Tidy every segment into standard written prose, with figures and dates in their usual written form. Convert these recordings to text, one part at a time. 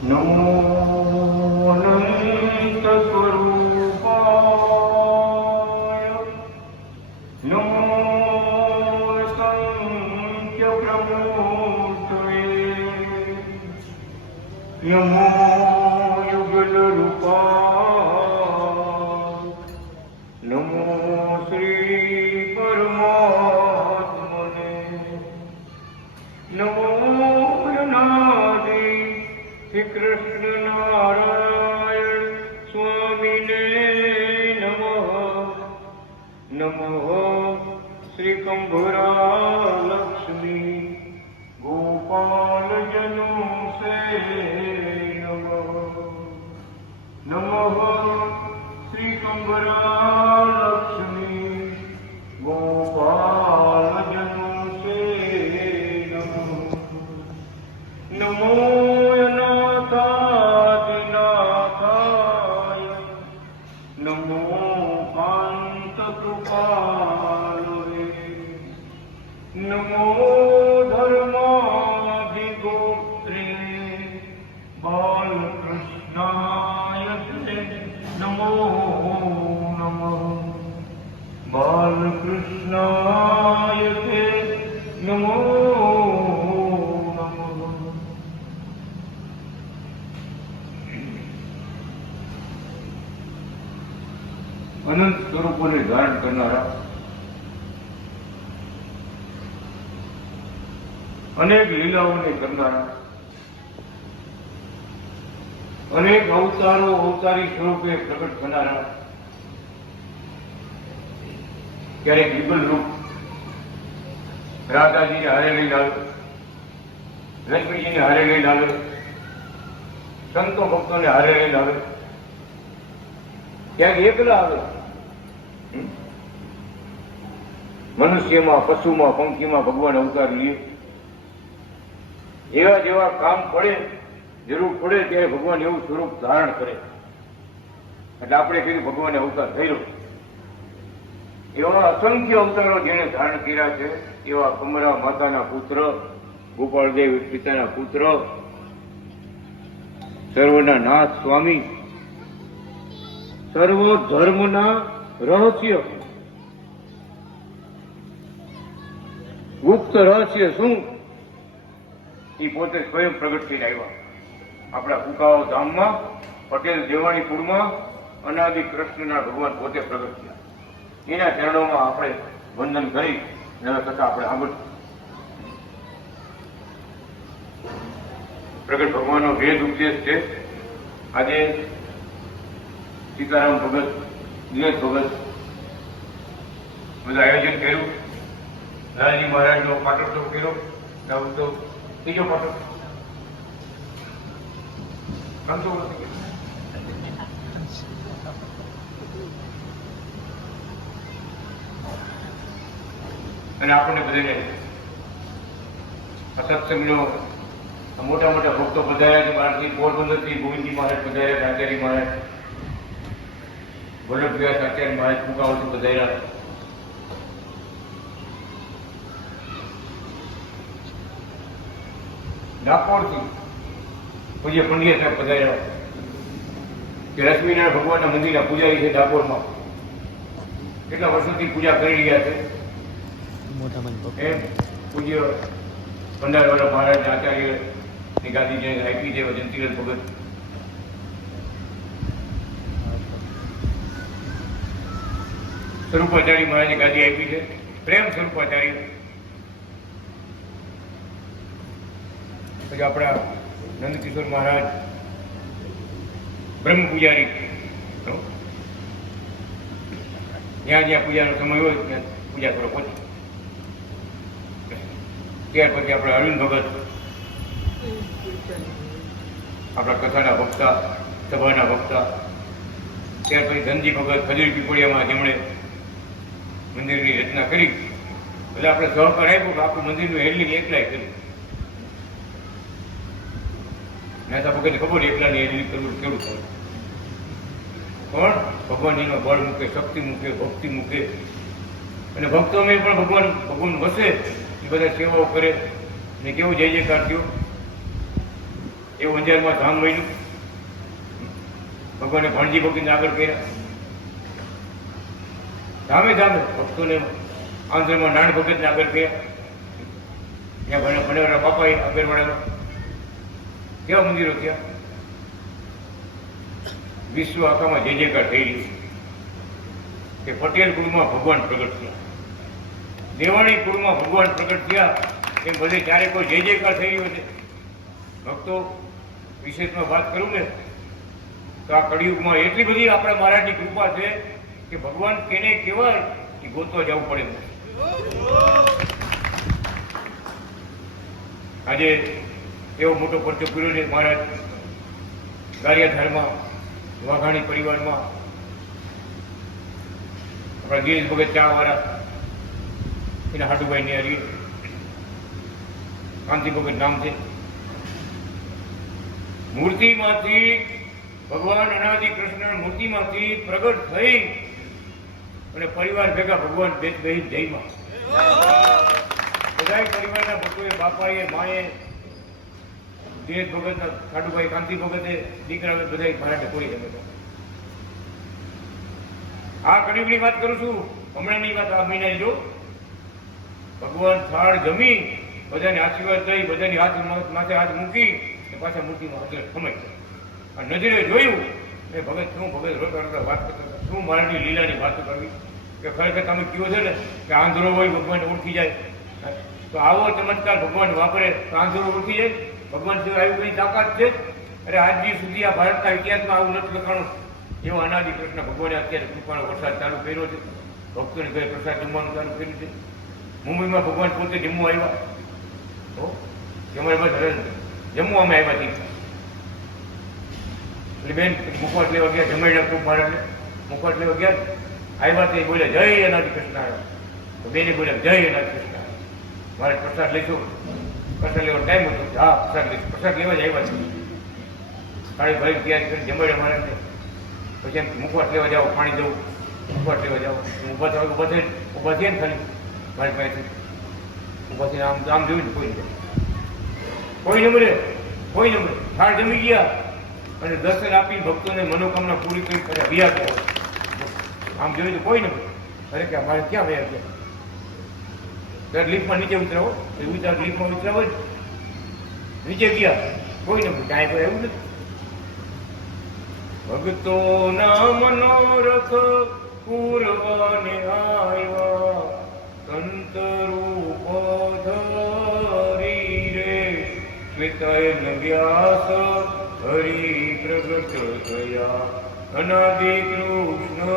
નમો અનંત સ્વરૂપાય, નમો સંખ્ય પ્રમૂર્તયે, નમો યુગલ રૂપાય, નમો શ્રી પરમાત્મને, નમો અનાદિ શ્રી કૃષ્ણ નારાયણ સ્વામીને નમઃ. નમઃ શ્રી કંભરા લક્ષ્મી ગોપાલ જનો સે નમઃ. નમઃ શ્રી કંભરા લક્ષ્મી ગોપાલ જનો સે નમઃ. નમો અનાથાદિનાથાય, નમો કાંત કૃપાલવે, નમો ધર્માધિગોત્રે બાલકૃષ્ણાય તે નમો નમઃ. બાલકૃષ્ણાય તે નમો અનંત સ્વરૂપોને ધારણ કરનારા, અનેક લીલાઓને કરનારા, અનેક અવતારો અવતારી સ્વરૂપે પ્રગટ થનારા, ક્યારેક વિપલ રૂપ રાધાજીને હારે લઈ લાવે, લક્ષ્મીજીને હારે લઈ લાવે, સંતો ભક્તોને હારે લઈ લાવે, ક્યાંક એકલા આવે. મનુષ્યમાં, પશુમાં, પંખીમાં ભગવાન અવતાર લે. જેવા જેવા કામ પડે, જરૂર પડે ત્યારે ભગવાન એવું સ્વરૂપ ધારણ કરે. એટલે આપણે કીધું ભગવાને અવતાર થયેલો. એવા અસંખ્ય અવતારો જેને ધારણ કર્યા છે, એવા કમરા માતાના પુત્ર, ગોપાળદેવ પિતાના પુત્ર, સર્વના નાથ સ્વામી, સર્વ ધર્મના રહસ્ય, ગુપ્ત રહસ્ય શું એ પોતે સ્વયં પ્રગટ થઈને આવ્યા. આપણા કુકાઓ ધામમાં, પટેલ દેવાણીપુરમાં અનાદિ કૃષ્ણના ભગવાન પોતે પ્રગટ થયા. એના ચરણોમાં આપણે વંદન કરી એના કરતા આપણે આગળ પ્રગટ ભગવાનનો વેદ ઉપદેશ છે. આજે સીતારામ ભગત, દિનેશ ભગત બધું આયોજન કર્યું. લાલજી મહારાજનો પાટોત્સવ કર્યો. તો ત્રીજો પાટોત્સવ અને આપણને બધાને સત્સંગનો મોટા મોટા ભક્તો પધાર્યા છે. બહારથી પોરબંદરથી ગોવિંદજી મહારાજ પધાર્યા, આચાર્ય મહારાજ, વલ્લભ વ્યાસ આચાર્ય મહારાજ કુકાઓથી પધાર્યા. ડાકોરથી પૂજ્ય પંડ્યા સાહેબ પધાર્યા, કે લક્ષ્મીનારાયણ ભગવાનના મંદિરના પૂજારી છે ડાકોરમાં. કેટલા વર્ષોથી પૂજા કરી રહ્યા છે. એમ પૂજ્ય ભંડારવાળા મહારાજના આચાર્યની ગાદી જે આપી છે જયંતિલાલ ભગત, સ્વરૂપાચાર્ય મહારાજે ગાદી આપી છે, પ્રેમ સ્વરૂપાચાર્ય. પછી આપણા નંદકિશોર મહારાજ બ્રહ્મ પૂજારી, જ્યાં જ્યાં પૂજાનો સમય હોય ત્યાં પૂજા કરો પછી. ત્યાર પછી આપણે અરવિંદ ભગત, આપણા કથાના વક્તા, સભાના વક્તા. ત્યાર પછી ધનજી ભગત ખજૂર પીપળિયામાં, જેમણે મંદિરની રચના કરી. એટલે આપણે સહકાર આપ્યું કે આખું મંદિરનું હેન્ડલિંગ એકલાય કર્યું. મહેતા ભગતને ખબર એકલાની હેન્ડલિંગ કરવું કેવું થાય. પણ ભગવાન એમાં બળ મૂકે, શક્તિ મૂકે, ભક્તિ મૂકે. અને ભક્તોને પણ ભગવાન વસે, એ બધા સેવાઓ કરે ને કેવું જય જયકાર થયો. એવું 11માં ધામ બન્યું. ભગવાને ભણજી ભગીને આગળ કર્યા. ધામે ધામે ભક્તોને આંધ્રમાં નાણ ભગતને આગળ કર્યા. ત્યાં ભણેવાળા બાપાએ અગરવાડામાં કેવા મંદિરો થયા. વિશ્વ આખામાં જે જયકાર થઈ રહ્યું કે પટેલ કુળમાં ભગવાન પ્રગટ થયા, દેવાણી કુળમાં ભગવાન પ્રગટ થયા, એમ બધે ચારે કોઈ જય જયકાર થઈ રહ્યો છે. ભક્તો, વિશેષમાં વાત કરું ને તો આ કળિયુગમાં એટલી બધી આપણા મહારાજની કૃપા છે કે ભગવાન કેને કહેવાય એ ગોતવા જવું પડે. આજે એવો મોટો પરચો કર્યો છે મહારાજ ગારિયાધારમાં, વાઘાણી પરિવારમાં. આપણા ગિરીશ ભગત ચાવાળા, એના હાટુભાઈની હારી કાંતિ ભગત નામ છે. મૂર્તિમાંથી ભગવાન અનાદિ કૃષ્ણ મૂર્તિમાંથી પ્રગટ થઈ અને પરિવાર ભેગા ભગવાન બેહી જયમાં બધા પરિવારના ભક્તોએ, બાપાએ, માએ, ગિરીશ ભગતના ખાટુભાઈ, કાંતિ ભગતે, દીકરા બધા મહારાજને કોઈ જમે. આ કળિયુગની વાત કરું છું, હમણાંની વાત આ મહિનાની. જો ભગવાન થાળ જમી બધાને આશીર્વાદ થઈ, બધાની હાથ માથે હાથ મૂકી પાછા મૂર્તિમાં હાજર સમય નજરે જોયું એ ભગત શું ભગત રોતા વાત કરતા શું મહારાજની લીલાની વાત કરવી કે ખરેખર તમે કયો છે ને કે આંધળો હોય ભગવાન ઓળખી જાય. તો આવો ચમત્કાર ભગવાન વાપરે તો આંધળો ઓળખી જાય. ભગવાન સિવાય આવી કઈ તાકાત છે? અરે આજની સુધી આ ભારતના ઇતિહાસમાં આવું નથી લખાણું. એવો અનાદિ કૃષ્ણ ભગવાને અત્યારે કૃપાનો વરસાદ ચાલુ કર્યો છે. ભક્તોને ઘરે પ્રસાદ જમવાનું ચાલુ કર્યું છે. મુંબઈમાં ભગવાન પોતે જમવા આવ્યા. તો અમારે બસ જમવા અમે આવ્યા છીએ. એટલે બેન મુખવાસ લેવા ગયા, જમાડ્યા ખૂબ મહારાજને. મુખવાસ લેવા ગયા, આવ્યા તે બોલે જય અનાદિ કૃષ્ણ આવ્યા. તો બેને બોલ્યા જય અનાદિ કૃષ્ણ આવ્યા. મારે પ્રસાદ લઈશું, પ્રસાદ લેવાનો ટાઈમ હતો. હા પ્રસાદ લઈશું, પ્રસાદ લેવા જ આવ્યા છે. સાડી ભાઈ તૈયારી કરી જમાડ્યા મહારાજને. પછી એમ મુખવાસ લેવા જાઓ, પાણી દઉં, મુખવાસ લેવા જાઓ. ઊભા થવા ઊભા થઈને ને ખાલી મારી પાસેથી ઊભા થઈને આમ આમ જોયું કોઈ નહીં, કોઈ ન મળે, કોઈ ન મળે. થાળ જમી ગયા અને દર્શન આપી ભક્તોને મનોકામના પૂરી કરી કર્યા વ્યા ગયા. આમ જોયું તો કોઈ ન મળે. અરે કે મારે ક્યાં વ્યા ગયા? ત્યારે લીફમાં નીચે ઉતરાવો, એવું ત્યારે લીફમાં ઉતરાવો જ. નીચે ગયા, કોઈ ન મળે. કાંઈ કોઈ એવું નથી. ભક્તો ના મનોરથ પૂરવાને આવ્યા, સંત રૂપ ધરી રે શ્વેતાયન વ્યાસ હરિ પ્રગટ થયા, અનાદિ કૃષ્ણ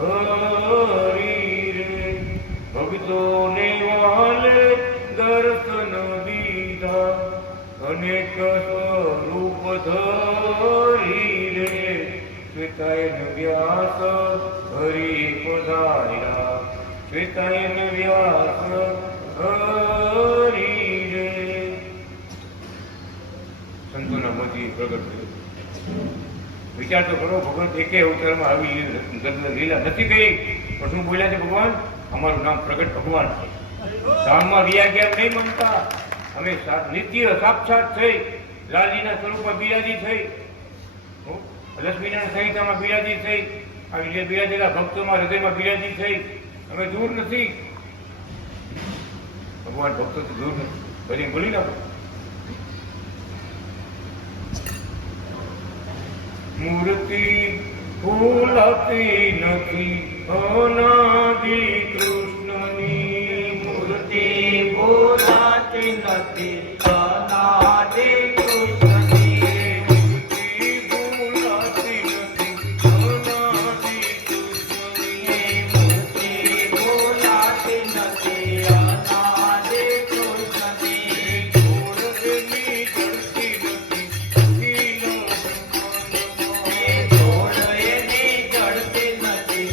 હરિ રે. ભક્તોને વાલે દર્શન દીધા, અનેક સ્વરૂપ ધરી રે શ્વેતાયન વ્યાસ હરિ પધાર્યા, શ્વેતાયન વ્યાસ હરિ રે. સંતોના મોતી પ્રગટ થયું. વિચાર તો કરો, ભગવાન એકે અવતારમાં આવી લીલા નથી કરી, પણ શું બોલ્યા છે ભગવાન? અમારું નામ પ્રગટ ભગવાન છે. ધામમાં વ્યા ગયા નહીં માનતા, અમે નિત્ય સાક્ષાત થઈ લાલજીના સ્વરૂપમાં બિરાજી થઈ, લક્ષ્મીનારાયણ સંહિતામાં બિરાજી થઈ, આવી બિરાજેલા ભક્તોમાં હૃદયમાં બિરાજી થઈ. અમે દૂર નથી, ભગવાન ભક્તોથી દૂર નથી. બધી બોલી નાખો. મૂર્તિ ભૂલાતી નથી અનાદિ કૃષ્ણની, મૂર્તિ ભૂલાતી નથી અનાદિ કૃષ્ણની, મૂર્તિ ભૂલાતી નથી અનાદિ કૃષ્ણની, મૂર્તિ ભૂલાતી નથી અનાદિ કૃષ્ણની, જોડની જડતી નથી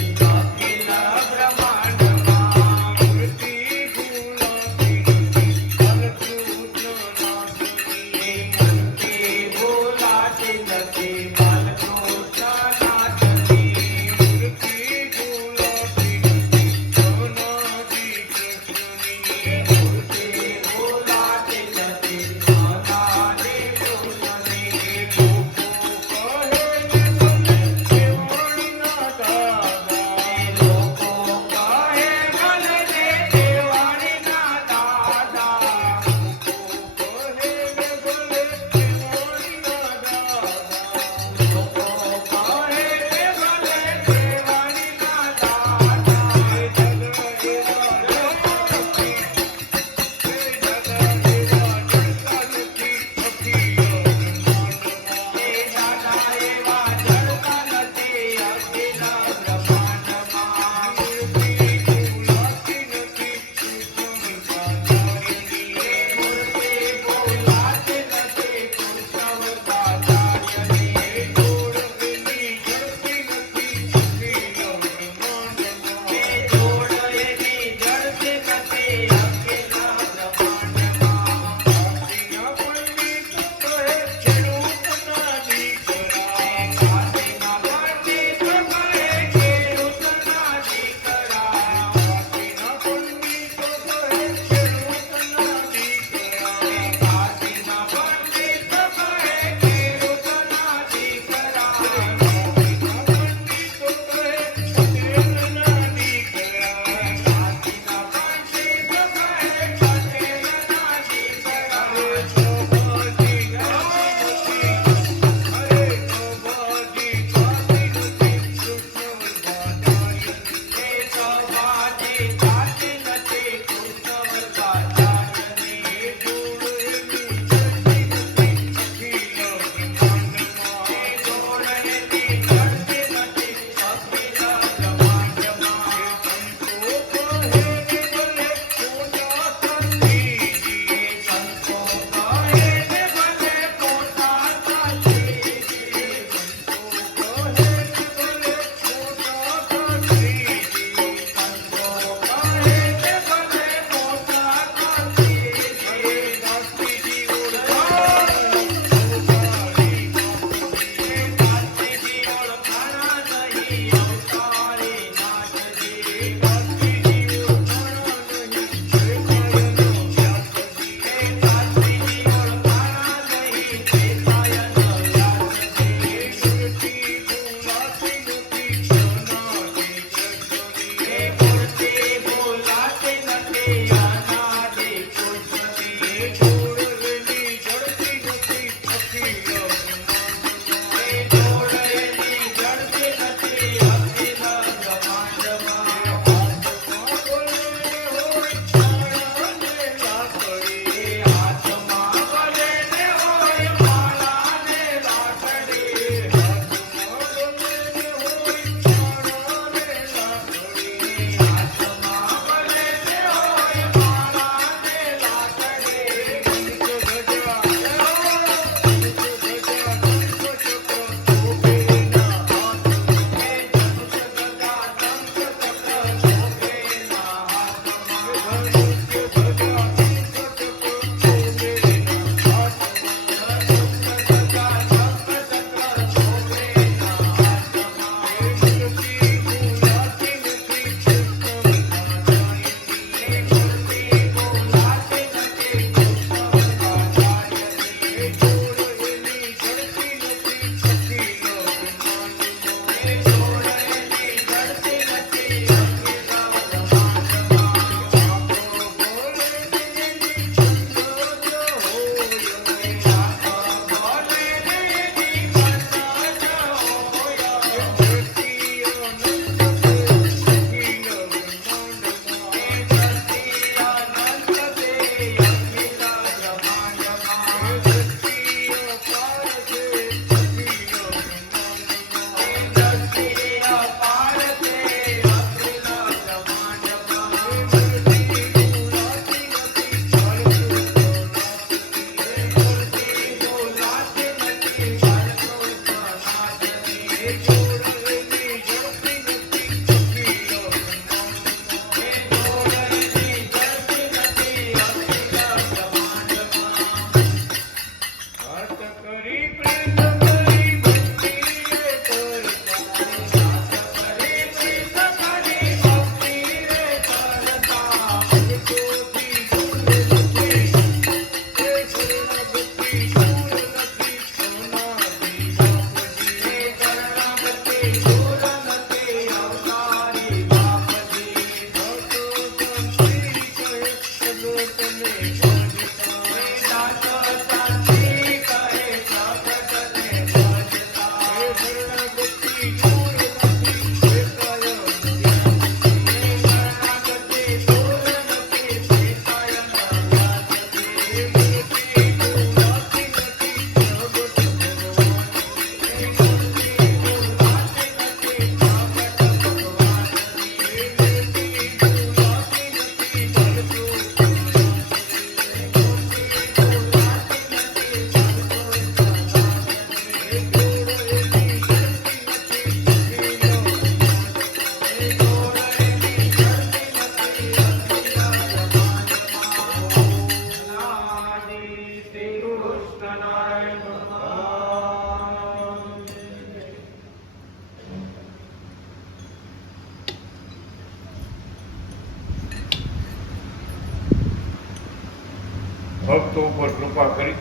ભક્તો ઉપર કૃપા કરી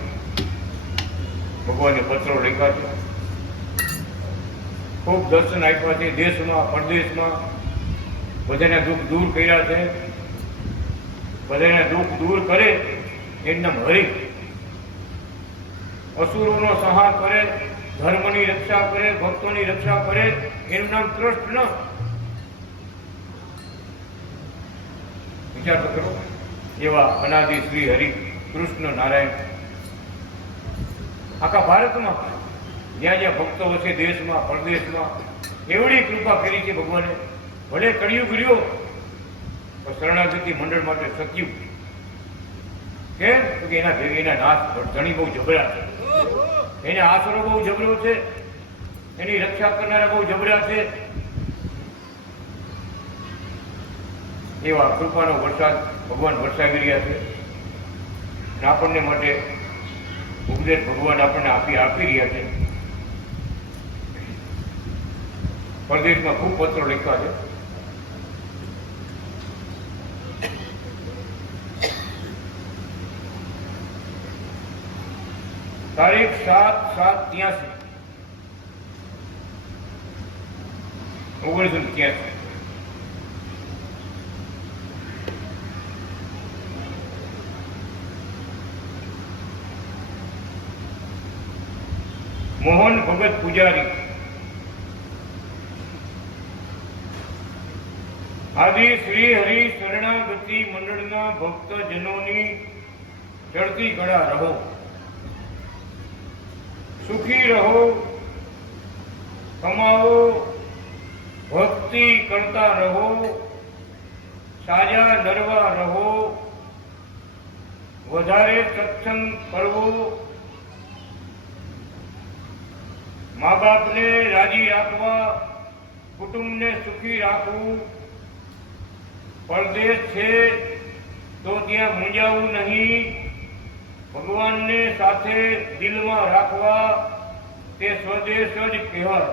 ભગવાને પત્રો લખ્યા છે, ખૂબ દર્શન આપ્યા છે, દેશમાં પરદેશમાં બધાને દુઃખ દૂર કર્યા છે. બધાને દુઃખ દૂર કરે એમના હરી અસુરોનો સંહાર કરે, ધર્મની રક્ષા કરે, ભક્તોની રક્ષા કરે, એનું નામ કૃષ્ણ. વિચાર તો કરો, એવા અનાદિ શ્રી હરિ કૃષ્ણ નારાયણ આખા ભારતમાં જ્યાં જ્યાં ભક્તો હશે, દેશમાં પરદેશમાં એવડી કૃપા કરી છે ભગવાને. ભલે કળિયુગ રહ્યો પણ શરણાગતિ મંડળ માટે સત્યુગ. કેમ? કે એના ભેગીના નાશ ધણી બહુ જબરા છે, એને આશરો બહુ જબરો છે, એની રક્ષા કરનારા બહુ જબરા છે. એવા કૃપાનો વરસાદ ભગવાન વરસાવી રહ્યા છે. આપણને માટે ઉપદેશ ભગવાન આપણને આપી રહ્યા છે. પરદેશમાં ખૂબ પત્રો લખ્યા છે. તારીખ 7/7/83 મોહન ભગત પૂજારી આદિ શ્રી હરિ શરણાગતિ મંડળના ભક્તજનોની ચડતી કળા રહો, સુખી રહો, કમાવો, ભક્તિ કરતા રહો, સાજા નરવા રહો, વધારે સત્સંગ કરવો, મા બાપને રાજી રાખવા, કુટુંબને સુખી રાખવું, પરદેશ છે તો ત્યાં મૂંઝાવું નહીં, ભગવાનને સાથે દિલમાં રાખવા, તે સ્વદેશ જ કહેવાય.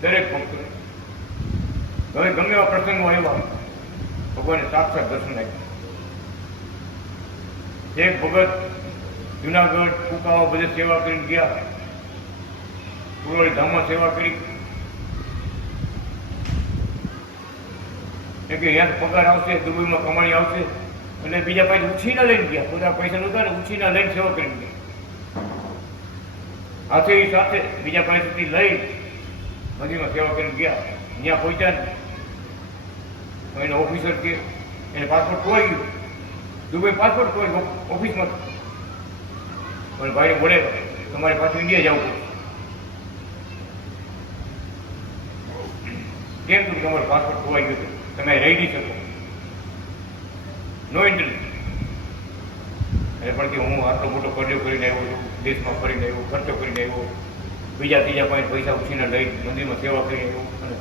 દરેક ભક્તો હવે ગમે એવા પ્રસંગો આવ્યા ભગવાને સાક્ષાત દર્શન આપ્યા. એક ભગત જુનાગઢ કુકાઓ બધે સેવા કરીને ગયા, પુરોળી ધામમાં સેવા કરી. કે ત્યાં પગાર આવશે, દુબઈમાં કમાણી આવશે, અને બીજા પાસે ઉછીના લઈને ગયા. બધા પૈસા નહોતા ને ઉછીના લઈને સેવા કરી ગયા. હાથે સાથે બીજા પાસેથી લઈ મંદિરમાં સેવા કરીને ગયા. ત્યાં પહોંચ્યા ને એનો ઓફિસર કે એને પાસપોર્ટ ખોવાઈ ગયું. દુબઈ પાસપોર્ટ ખોવાઈ ઓફિસમાં. પણ ભાઈ બોલે તમારે પાછું ઇન્ડિયા જવું પડે. કેમ તું તમારો પાસપોર્ટ ખોવાઈ ગયો, તમે રહી નહીં શકો, નો ઇન્ટરનેટ. એ પણ કે હું આટલો મોટો કર્યો કરીને આવ્યો છું, દેશમાં ફરીને આવ્યો, ખર્ચો કરીને આવ્યો, બીજા ત્રીજા પાસે પૈસા ઉછીને લઈ મંદિરમાં સેવા કરીને આવ્યો. અને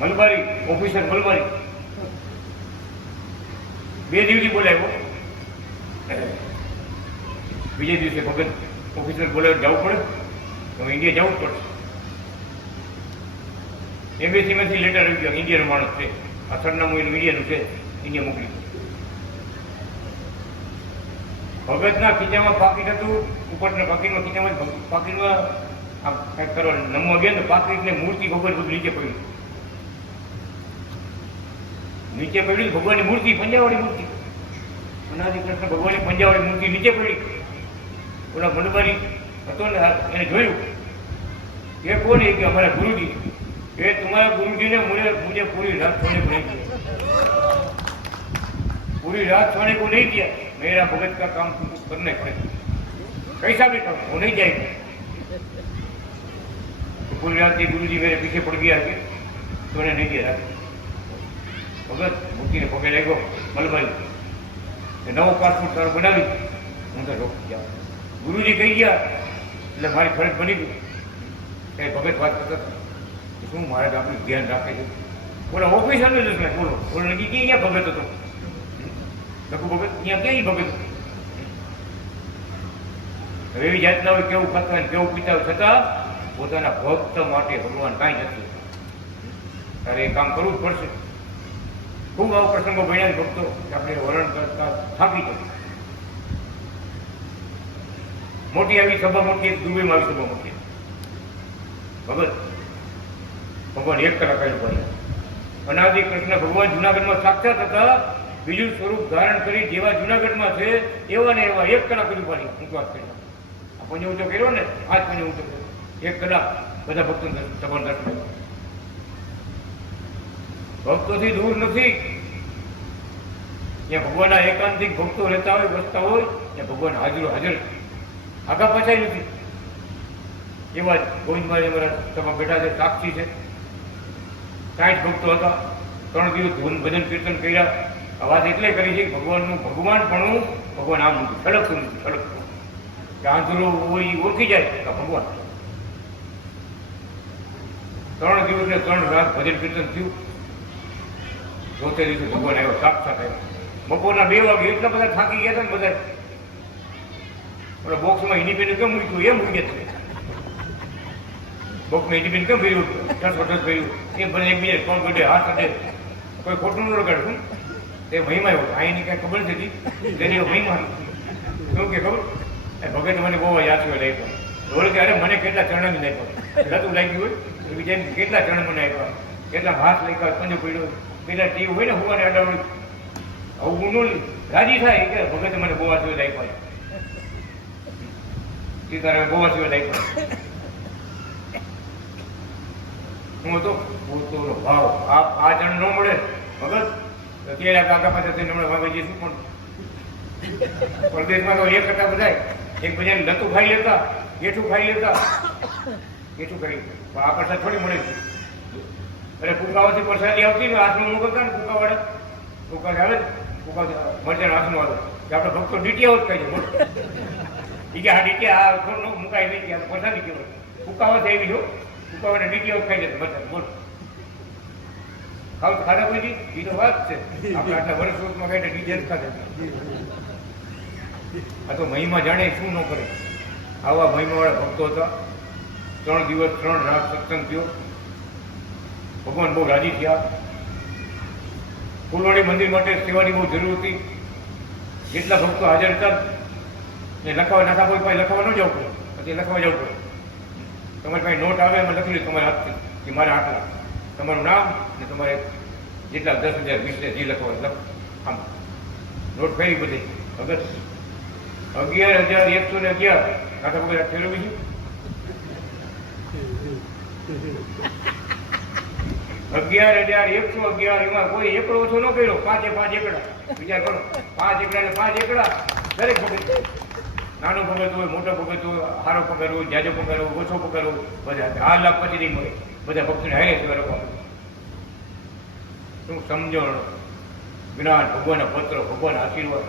મલબારી ઓફિસર મલબારી 2 દિવસથી બોલાવ્યો. બીજે દિવસે ભગત ઓફિસર બોલાવી જવું પડે, તો ઇન્ડિયા જવું પડશે. એમ્બેસીમાંથી લેટર આવી ગયો, ઇન્ડિયન માણસ છે, આ સરનામું એનું ઇન્ડિયનનું છે, ઇન્ડિયા મોકલી. ભગતના ખીચામાં પાકીટ હતું, ઉપરના પાકીટમાં ખીચામાં પાકીટમાં આમ કંઈક કરવા નમવા ગયા તો પાકીટને મૂર્તિ ભગવાન બધું નીચે પડ્યું. નીચે પડી ભગવાનની મૂર્તિ, પંજાવાળી મૂર્તિ, અનાદિ કૃષ્ણ ભગવાનની પંજાવાળી મૂર્તિ નીચે પડી. ઓલા મનબારી હતો ને એને જોયું, એ કોણ? કે અમારા ગુરુજી. એ તમારા ગુરુજીને मुझे पूरी रात सोने को नहीं दिया, पूरी रात सोने को नहीं दिया, मेरा भगत का काम तुमको करना पड़ेगा, कैसा भी करो, वो नहीं जाएगा. तो पूरी रात ये गुरुजी मेरे पीछे पड़ गया कि सोने नहीं दिया. भगत मूर्ति ने पकड़ लेगो मलबारी नવો પાસપોર્ટ તારો બનાવી. હું તો રોકી ગયા. ગુરુજી કહી ગયા એટલે મારી ફરજ બની ગઈ. એ ભગત વાત કરતા શું મહારાજ આપણું ધ્યાન રાખે છે. બોલા ઓફિસરને જ નહીં, બોલો બોલો નક્કી ક્યાં ભગત હતો? લખું ભગત ત્યાં ક્યાં ભગત? હવે એવી જાતના હોય, કેવું ખાતા હોય, કેવું પીતા હોય, છતાં પોતાના ભક્ત માટે ભગવાન કાંઈ નથી. તારે એ કામ કરવું જ પડશે. ખૂબ આવા પ્રસંગો બન્યા ભક્તો આપણે વર્ણન કરતા થાકી જાય. મોટી આવી સભા મોટી, દુબઈમાં આવી સભા મોટી. ભગવાન 1 કલાક આવ્યું પડે. અનાદિ કૃષ્ણ ભગવાન જુનાગઢમાં સાક્ષાત હતા, બીજું સ્વરૂપ ધારણ કરી જેવા જુનાગઢમાં છે એવા ને એવા 1 કલાક કર્યું પાડી. હું વાત કરી આપણને ઊંચો કર્યો ને, આજ મને ઊંચો કર્યો. 1 કલાક બધા ભક્તો સભા દર્શન. ભક્તોથી દૂર નથી. જ્યાં ભગવાનના એકાંતિક ભક્તો રહેતા હોય, વસતા હોય, ત્યાં ભગવાન હાજર આગા પાછા નથી. એવા જ ગોવિંદભાઈ અમારા સભા બેઠા છે, સાક્ષી છે. 60 ભક્તો હતા. 3 દિવસ ધૂન ભજન કીર્તન કર્યા. આ વાત એટલે કરી છે કે ભગવાનનું ભગવાનપણું, ભગવાન આમ નથી, છલકતું નથી, છલકતું. કે આંધળો હોય એ ઓળખી જાય કે ભગવાન. 3 દિવસ ને 3 રાત ભજન કીર્તન થયું. 4થે દિવસે ભગવાન આવ્યો, સાક્ષાત આવ્યો. બપોરના 2 વાગે એટલા બધા થાકી ગયા હતા ને બધા. બોક્સમાં ઇન્ડિપેન્ડન્ટ કેમ મૂક્યું એમ મૂકી ગયા. બોક્સમાં ઇન્ડિપેન્ડન્ટ કેમ ભર્યું, 10 ભર્યું એ બધા એકબીજા કોણ કરે, હાથ કરે, કોઈ ખોટું ન રગાડતું. તે મહિમા આવ્યો. અહીંની કાંઈ ખબર નથી તેની મહિમા શું કે ખબર. ભગત મને બહુ યાદ હોય લાગ્યો. બોલે કે અરે મને કેટલા ચરણ નાખ્યા, લતું લાગ્યું હોય બીજા કેટલા ચરણ મને આપ્યા, કેટલા ભાત લાગ્યા, પંજો પડ્યો, કેટલા ટીવ હોય ને હોવાને અડાવડું. આવું હું રાજી થાય કે ભગત મને બહુ યાદ હોય લાગ્યા. સીતારામે બહુ યાદ હોય લાગ્યા. હું હતો પોતોનો ભાવ આ જણ ન મળે ભગત તો ત્યારે કાકા પાસે થઈને હમણાં વાગે જઈશું. પણ પરદેશમાં તો એક કરતા બધા એકબીજાને લતું ખાઈ લેતા, ગેઠું ખાઈ લેતા, ગેઠું કરી. પણ આ પ્રસાદ થોડી મળે છે. અરે કુકાવાથી પ્રસાદી આવતી ને હાથમાં મોકલતા ને કુકાવાળા, કુકા આવે કુકા મરચાં હાથમાં આવે કે આપણે ભક્તો ડીટીયા જ ખાઈ જાય. એ કે આ ડીટીયા આ મુકાય નહીં કે પ્રસાદી કહેવાય. કુકાવાથી આવી જો કુકાવાને ડીટીયા ખાઈ જાય મરચાં. બોલ ખાવ ખાધા કોઈ એ તો વાત છે. આપણે આટલા વર્ષમાં કઈ ડીટીયા જ ખાધા. આ તો મહિમા જાણે શું ન કરે. આવા મહિમાવાળા ભક્તો હતા. 3 દિવસ 3 રાત સત્સંગ થયો. ભગવાન બહુ રાજી થયા. ફૂલવાડી મંદિર માટે સેવાની બહુ જરૂર હતી. જેટલા ભક્તો હાજર હતા ને લખવા નાખા કોઈ પાસે લખવા ન જવું પડે, પછી લખવા જવું પડે. તમારી પાસે નોટ આવે એમાં લખી લો તમારા હાથથી કે મારે આટલા, તમારું નામ ને તમારે જેટલા 10,000 20,000 જે લખવા આમ નોટ ફેરી બધી. અગર 11,111 કાકા વગર ફેરવી છું. 11,111 એમાં કોઈ એકડો ઓછો ન કર્યો. 5 એ 5 એકડા. વિચાર કરો, 5 એકડા ને 5 એકડા. દરેક ભગત, નાનો ભગત હોય, મોટો ભગત હોય, સારો પગાર હોય, જાજો પગાર હોય, ઓછો પગાર હોય, બધા 4 લાખ પછી નહીં મળે. બધા ભક્તોને હારે સેવા રાખવા. શું સમજણ, જ્ઞાન, ભગવાનના પત્ર, ભગવાનના આશીર્વાદ.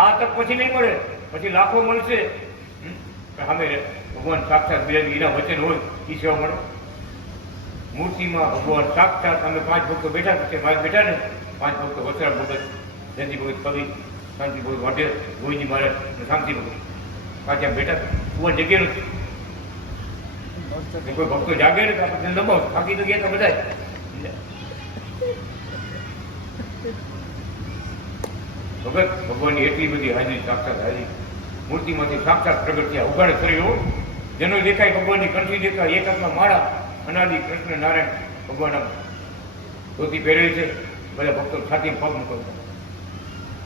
આ તક પછી નહીં મળે, પછી લાખો મળશે. સામે ભગવાન સાક્ષાત બિરાજી એના વચન હોય એ સેવા મળે. મૂર્તિમાં ભગવાન સાક્ષાત અમે 5 ભક્તો બેઠા છે. 5 બેઠા ને 5 ભક્તો વસરા ભગત, જયંતિ ભગત કવિ, શાંતિ ભગત વાઢેર, ગોવિંદજી મહારાજ, શાંતિ ભગત પાછા બેઠા. ભગવાન જગ્યા નથી. કોઈ ભક્તો જાગે ને તો આપણે દબાવ થાકી તો ગયા તો બધા. ભગત ભગવાનની એટલી બધી હાજરી, સાક્ષાત હાજરી. મૂર્તિમાંથી સાક્ષાત પ્રગટ થયા. ઉઘાડ કર્યો જેનો દેખાય ભગવાનની કંઠી દેખાય. એક હાથમાં માળા, અનાદિ કૃષ્ણ નારાયણ ભગવાન ધોતી પહેરેલી છે. બધા ભક્તો છાતી પગ મૂકતા.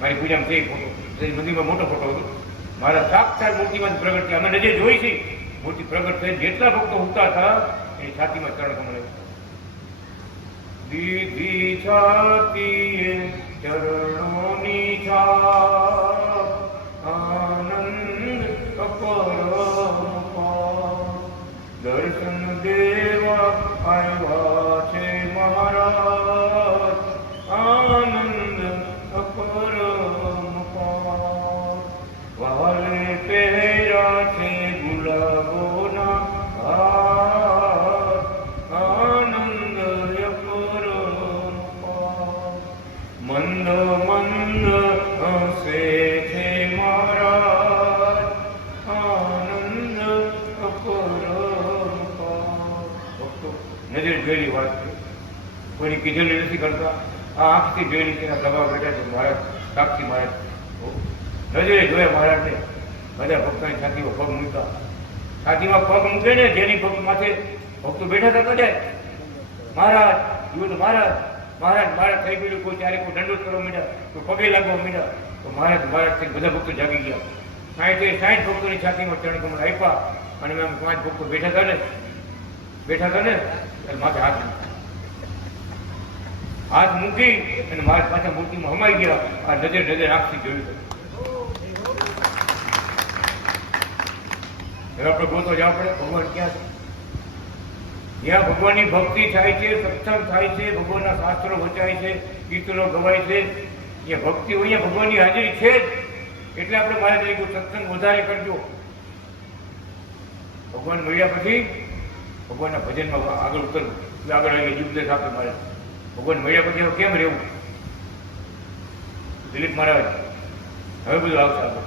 મારી પૂજામાં તે ફોટો, મંદિરમાં મોટો ફોટો હતો. મારા સાક્ષાત મૂર્તિમાંથી પ્રગટ થયા. અમે નજરે જોઈ છે મૂર્તિ પ્રગટ થઈ. જેટલા ભક્તો ઉગતા હતા એની છાતીમાં ચરણ કમળે. દીધી છાતીએ ચરણોની છાપ, આનંદ અપરંપાર. દર્શન દેવા આવ્યા છે મહારાજ, આનંદ અપરંપાર. વાલે પહેર્યા છે ગુલાબોના હાર, આનંદ અપરંપાર. મંદ મંદ કોઈની કીધેલી નથી કરતા. આ આંખથી જોઈ તેના પ્રભાવ બેઠા છે મહારાજ સાક્ષી મહારાજ નજરે જોયા મહારાજને બધા ભક્તોની છાતીઓ પગ મૂકતા. છાતીમાં પગ મૂકે ને જેની પગ માથે ભક્તો બેઠા થતા જાય મહારાજ જુઓ તો મહારાજ મહારાજ મહારાજ થઈ ગયું. કોઈ ત્યારે કોઈ દંડોત કરવા માંડ્યા, કોઈ પગે લાગવા માંડ્યા તો મહારાજ મહારાજ થઈ બધા ભક્તો જાગી ગયા. 60 ભક્તોની છાતીમાં ચરણ કમળ આપ્યા અને એમ 5 ભક્તો બેઠા હતા ને એટલે માથે હાથ મૂકી અને મહારાજ પાછા મૂર્તિમાં હમાઈ ગયા. આ નજર આંખથી જોયું. હવે આપણે ગોતો જવા પડે ભગવાન ક્યાં છે? જ્યાં ભગવાનની ભક્તિ થાય છે, સત્સંગ થાય છે, ભગવાનના શાસ્ત્રો વચાય છે, કીર્તનો ગવાય છે, જ્યાં ભક્તિ હોય ત્યાં ભગવાનની હાજરી છે જ. એટલે આપણે મારે તરીકે સત્સંગ વધારે કરજો. ભગવાન મળ્યા પછી ભગવાનના ભજનમાં આગળ ઉતરવું. આગળ આવીએ ઉપદેશ આપે મારે. ભગવાન મળ્યા પછી હવે કેમ રહેવું? દિલીપ મહારાજ હવે બધું આવશે આગળ.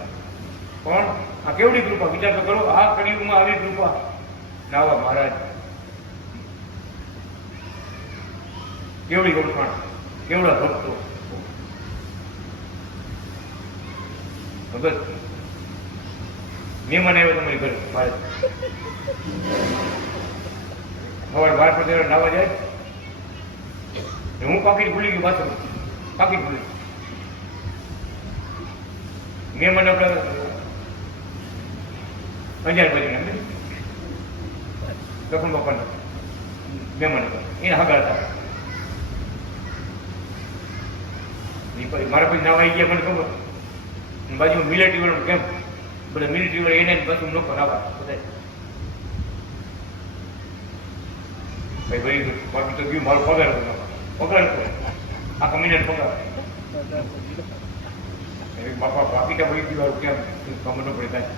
પણ આ કેવડી કૃપા વિચાર તો કરો. આ કળિયુગમાં આવી કૃપા નાવા મહારાજ કેવડી ઓળખાણ, કેવડા ભક્તો. ભગત મહેમાન આવ્યો તમારી ઘરે મહારાજ સવારે 12 પછી નાવા જાય. હું પાકીટ ભૂલી ગયું પાછું. પાકીટ ભૂલી મહેમાન આપણે 11 પછી લખન બાપાના મહેમાન એને હગાડતા. મારા પછી નાવા આવી ગયા મને ખબર. બાજુ મિલિટરી વાળો કેમ બધા મિલિટરી વાળા એને પાછું લોકો નાવા બધા ભાઈ બાકી તો ગયું મારો પગાર આખા મહિના પગાર બાપા બાકી વહી ગયું કેમ ખબર ન પડે કાંઈ.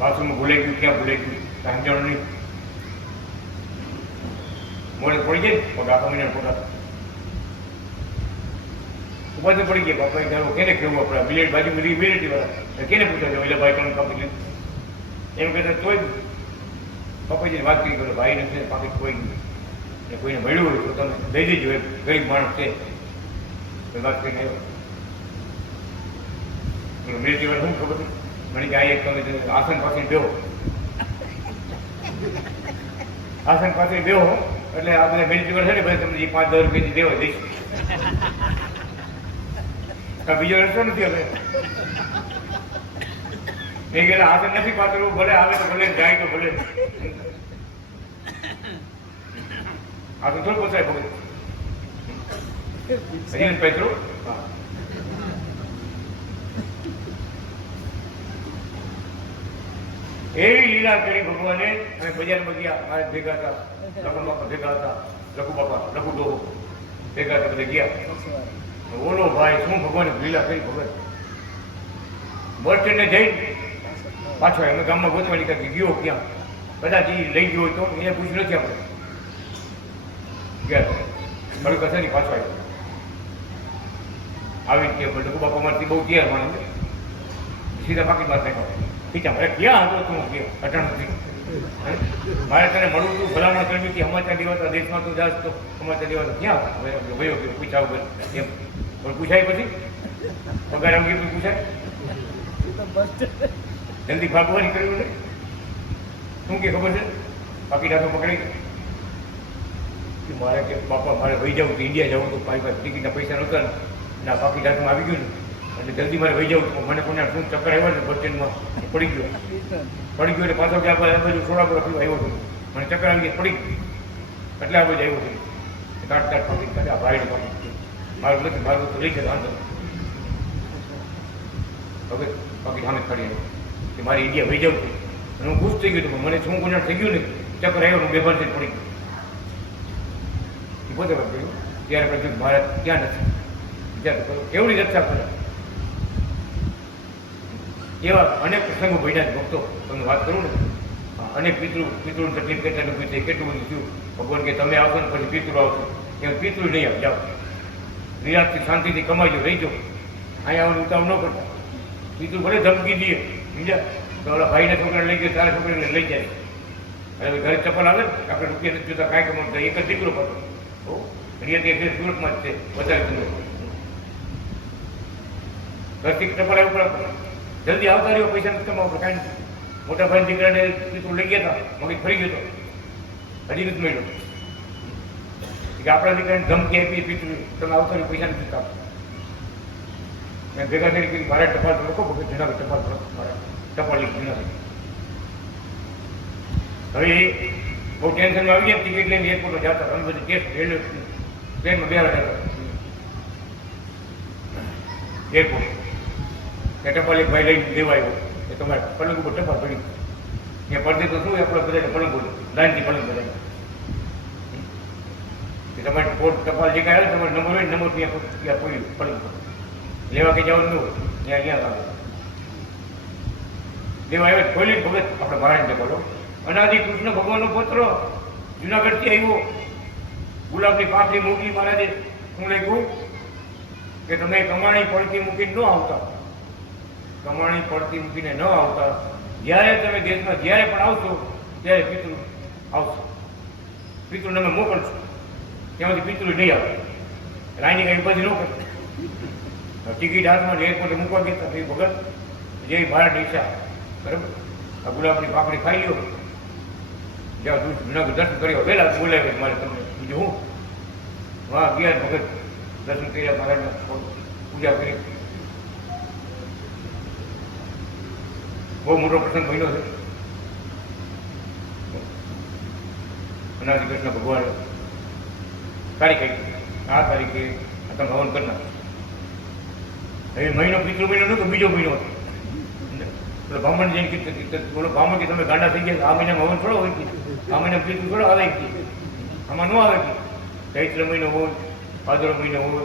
બાથરૂમમાં ભૂલાઈ ગયું, ક્યાં ભૂલાઈ ગયું કાંઈ સમજાણું નહીં. મોડે પડી જાય પગાર આખા મહિના પગાર ઉપાધિ પડી ગઈ. બાપા કેને કેવું આપણે બિલેટ બાજુ મિલિટરી વાળા કેને પૂછા એટલે ભાઈ તમે કાપી લીધું એમ કહેતા તોય પપ્પાજીને વાત કરી કરો ભાઈને છે પાકીટ કોઈ ગયું કોઈને મળ્યું હોય તો તમે દઈ દેજો. એક ગરીબ માણસ છે વાત કરીને આવ્યો. મિલિટરી વાળા શું ખબર મને કે આ એક તમે આસન પાસે બેહો, આસન પાસે બેહો એટલે આ બધા મિલિટરી વાળા છે ને બધા તમને 5-10 રૂપિયાથી દેવા દઈશ. બીજો રસ્તો નથી. હવે મેં કહેલા આસન નથી પાતળું, ભલે આવે તો ભલે, જાય તો ભલે. આ તો થોડું પોસાય ભગત હજી પેટ્રો. એવી લીલા કરી ભગવાને. અમે બજારમાં ગયા, મારે ભેગા હતા, લખુ બાપા ભેગા હતા, લખુ બાપા લખુ ડોહો ભેગા હતા, બધા ગયા. ઓલો ભાઈ શું ભગવાને લીલા કરી ભગત. બસ સ્ટેન્ડે જઈ પાછો અમે ગામમાં ગોતવાની કરી ગયો ક્યાં કદાચ એ લઈ ગયો હોય તો એને પૂછ્યું નથી. આપણે ગયા મારું કશે નહીં પાછો આવ્યો. આવી કે લખુ બાપા મારથી બહુ ક્યાં માને સીધા પાકીટમાં નાખ્યો. પીછા મારે ક્યાં હતો તું અટાણ નથી મારે તને મળવું તું ભલામણ કરવી કે સમાચાર દેવાતા દેશમાં તું જાસ તો સમાચાર દેવાતા ક્યાં વયો ગયો પૂછા વગર એમ. પણ પૂછાય પછી પગાર અંગે પૂછાય જલ્દી ભાગવાની કર્યું ને શું કે ખબર છે? પાકીટ હાથો પકડી મારે કે બાપા મારે વહી જવું તો ઇન્ડિયા જવું તો મારી પાસે ટિકિટના પૈસા નહોતા ને ના પાકીટ હાથમાં આવી ગયું ને એટલે જલ્દી મારે વહી જવું. મને કોને શું ચક્કર આવ્યા ને બસ સ્ટેન્ડમાં પડી ગયો એટલે પાછો કે આ બાજુ થોડા પર આવ્યો હતો. મને ચક્કર આવી ગયા પડી એટલે આ બાજુ આવ્યો હતો. કાટ પાકીટ કાઢ્યા ભાઈને પાકીટ મારું નથી, મારું તો લઈ ગયા વાંધો. હવે પાકીટ સામે ખડી આવ્યો કે મારે ઇન્ડિયા વહી જવું અને હું ખુશ થઈ ગયો હતો. મને શું ગુનાહ થઈ ગયું ને ચક્કર આવ્યો હું બેભાન થઈને પડી ગયો. પોતે વાત કર્યું ત્યારે પછી મારે ક્યાં નથી વિચાર કરો કેવડી રક્ષા કરે. એવા અનેક પ્રસંગો બન્યા છે ભક્તો. તમને વાત કરું ને અનેક પિતૃની તકલીફ કેટલા ડૂબી થઈ કેટલું બધું થયું. ભગવાન કે તમે આવશો ને પછી પિતૃ આવશે એમ પિતૃ નહીં આવ જાઓ નિરાશથી શાંતિથી કમાઈજો રહીજો. અહીંયા આવવાનું ઉતાવ ન કરતા. પિતૃ ભલે ધમકી દઈએ સમજ્યા તો ઓલા ભાઈના છોકરાને લઈ ગયો તારા છોકરાને લઈ જાય. હવે ઘરે ચપ્પલ આવે ને આપણે રૂપિયા નથી જોતા કાંઈ કમાતા એક જ દીકરો પડતો તે સુરતમાં જ છે વધારે તમે ઘરથી ટપાલ ઉપર જલ્દી આવતા રહ્યો, પૈસા નથી કમાવો કાંઈ નથી. મોટા ભાઈ દીકરાને પિતૃ લઈ ગયા હતા, મગજ ફરી ગયો હતો, હજી નથી મળ્યો. કે આપણા દીકરાને ધમકી આપી પિતૃ તમે આવતા રહ્યો, પૈસા નથી આપતા. મેં ભેગા થઈ મારા ટપાલ લોકો ભગત જણાવે ટપાલ ટપાલ જણાવે. હવે બહુ ટેન્શનમાં આવી ગયા, ટિકિટ લઈને એરપોર્ટ જતા, ઘણી બધી કેસ રેલવે ટ્રેનમાં બેવા જતા એરપોર્ટ. એ ટપાલ એક ભાઈ લઈને દેવા આવ્યો કે તમારે પલંગ ઉપર ટપાલ પડી ત્યાં પડદે તો શું આપણે બધાને પલંગ બોલે લાઈનથી પલંગ બધાને કે તમારે ટપાલ જે કાંઈ આવે તમારે નંબર હોય નંબર ત્યાં પડ્યું પલંગ પર લેવા કે જવાનું ન હોય ત્યાં ક્યાં આવે દેવા આવ્યા ખોલી ભગત આપણે મહારાજને બોલો અનાદિ કૃષ્ણ ભગવાનનો પુત્ર જુનાગઢથી આવ્યો. ગુલાબની પાકડી મૂકી મહારાજે શું લખ્યું કે તમે કમાણી પડતી મૂકીને ન આવતા, કમાણી પડતી મૂકીને ન આવતા, જ્યારે તમે દેશમાં જ્યારે પણ આવશો ત્યારે પિતૃ આવશો, પિતૃને અમે મોકલશો, ત્યાંથી પિતૃ નહીં આવે. રાયની કઈ બધી ન કરશે. ટિકિટ હાથમાં એરપોર્ટે મૂકવા ગયા એ ભગત જે ભારત ઈચ્છા બરાબર આ ગુલાબની પાકડી ખાઈ ગયો. જ્યાં જુનાગઢ દર્શન કર્યો વહેલા બોલાવે મારે તમને બીજું હું વાહ ગયા ભગત દર્શન કર્યા, મહારાજને પૂજા કરી. બહુ મોટો પ્રસંગ બન્યો છે. અનાદિ કૃષ્ણ ભગવાન તારીખ આ તારીખે તમે હવન કરી નાખો. હવે મહિનો પિતૃ મહિનો નતો, બીજો મહિનો હતો. બ્રાહ્મણ જઈને કીધું બોલો બ્રાહ્મણ કે તમે ગાંડા થઈ ગયા, આ મહિનામાં હવન થોડો હોય, આ મહિના પિતૃ થોડો આવે, આમાં ન આવે. ચૈત્ર મહિનો હોય, ભાદરવો મહિનો હોય,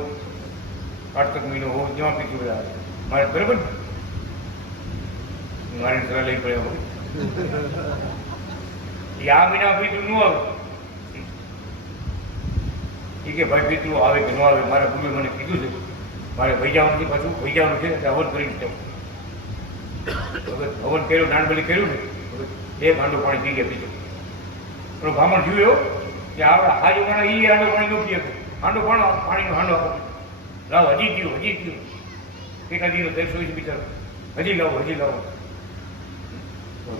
કાર્તક મહિનો હોય, જેમાં પિતૃ આવે મારે બરાબર મારે સલાહ લઈ પડ્યા એ આ મહિનામાં પિતૃ ન આવે. એ કે ભાઈ પિતૃ આવે કે ન આવે, મારા ગુરુએ મને કીધું છે મારે ભઈ જવાનું છે, પાછું ભઈ જવાનું છે એટલે હવન કરીને જવું. હવન કર્યું, નાનબલી કર્યું ને એ ગાંડું પાણી પી ગયા બીજું. પેલો બ્રાહ્મણ જોયો કે આપણા હાજુ માણસ એ હાંડો પાણી ન પીએ, હાંડો પાણીનો હાંડો આપો લાવો, હજી પીવું કેટલા દિવસ 120 મીટર હજી લાવો, હજી લાવો.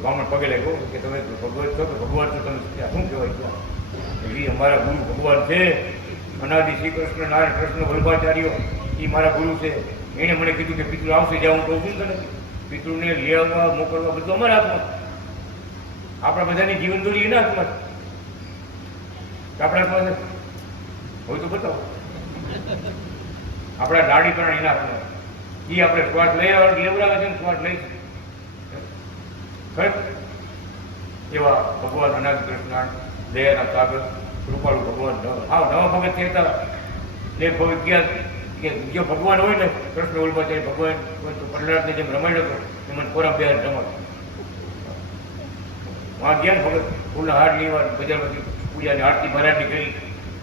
બ્રાહ્મણ પગે લાગ્યો કે તમે ભગવાન છો કે ભગવાન છો, તમે શું કહેવાય? એ અમારા ગુરુ ભગવાન છે, અનાદિ શ્રી કૃષ્ણ નારાયણ કૃષ્ણ વલ્ભાચાર્ય એ મારા ગુરુ છે. એણે મને કીધું કે પિતૃ આવશે જ્યાં હું કહું છું ને પિતૃને લેવા મોકલવા બધું અમારા હાથમાં. આપણા બધાની જીવન દોરી એના હાથમાં. આપણા હાથમાં હોય તો બતાવો. આપણા દાડી પણ એના હાથમાં. એ આપણે શ્વાસ લઈ લેવડાવે છે ને શ્વાસ લઈ ખરેખર એવા ભગવાન અનાદિ કૃષ્ણ દયાના સાગર કૃપાળુ ભગવાન નવા ભગત કહેતા જે ભગત ગયા કે જો ભગવાન હોય ને કૃષ્ણ વલ્ભાચાર્ય ભગવાન હોય તો પ્રહલાદને જેમ રમાડ્યો હતો એ મને કોરા બે રમાડો. વાં ગયા ને ભગત ફૂલના હાર લેવા બજારમાંથી પૂજાની આરતી મહારાજની કરી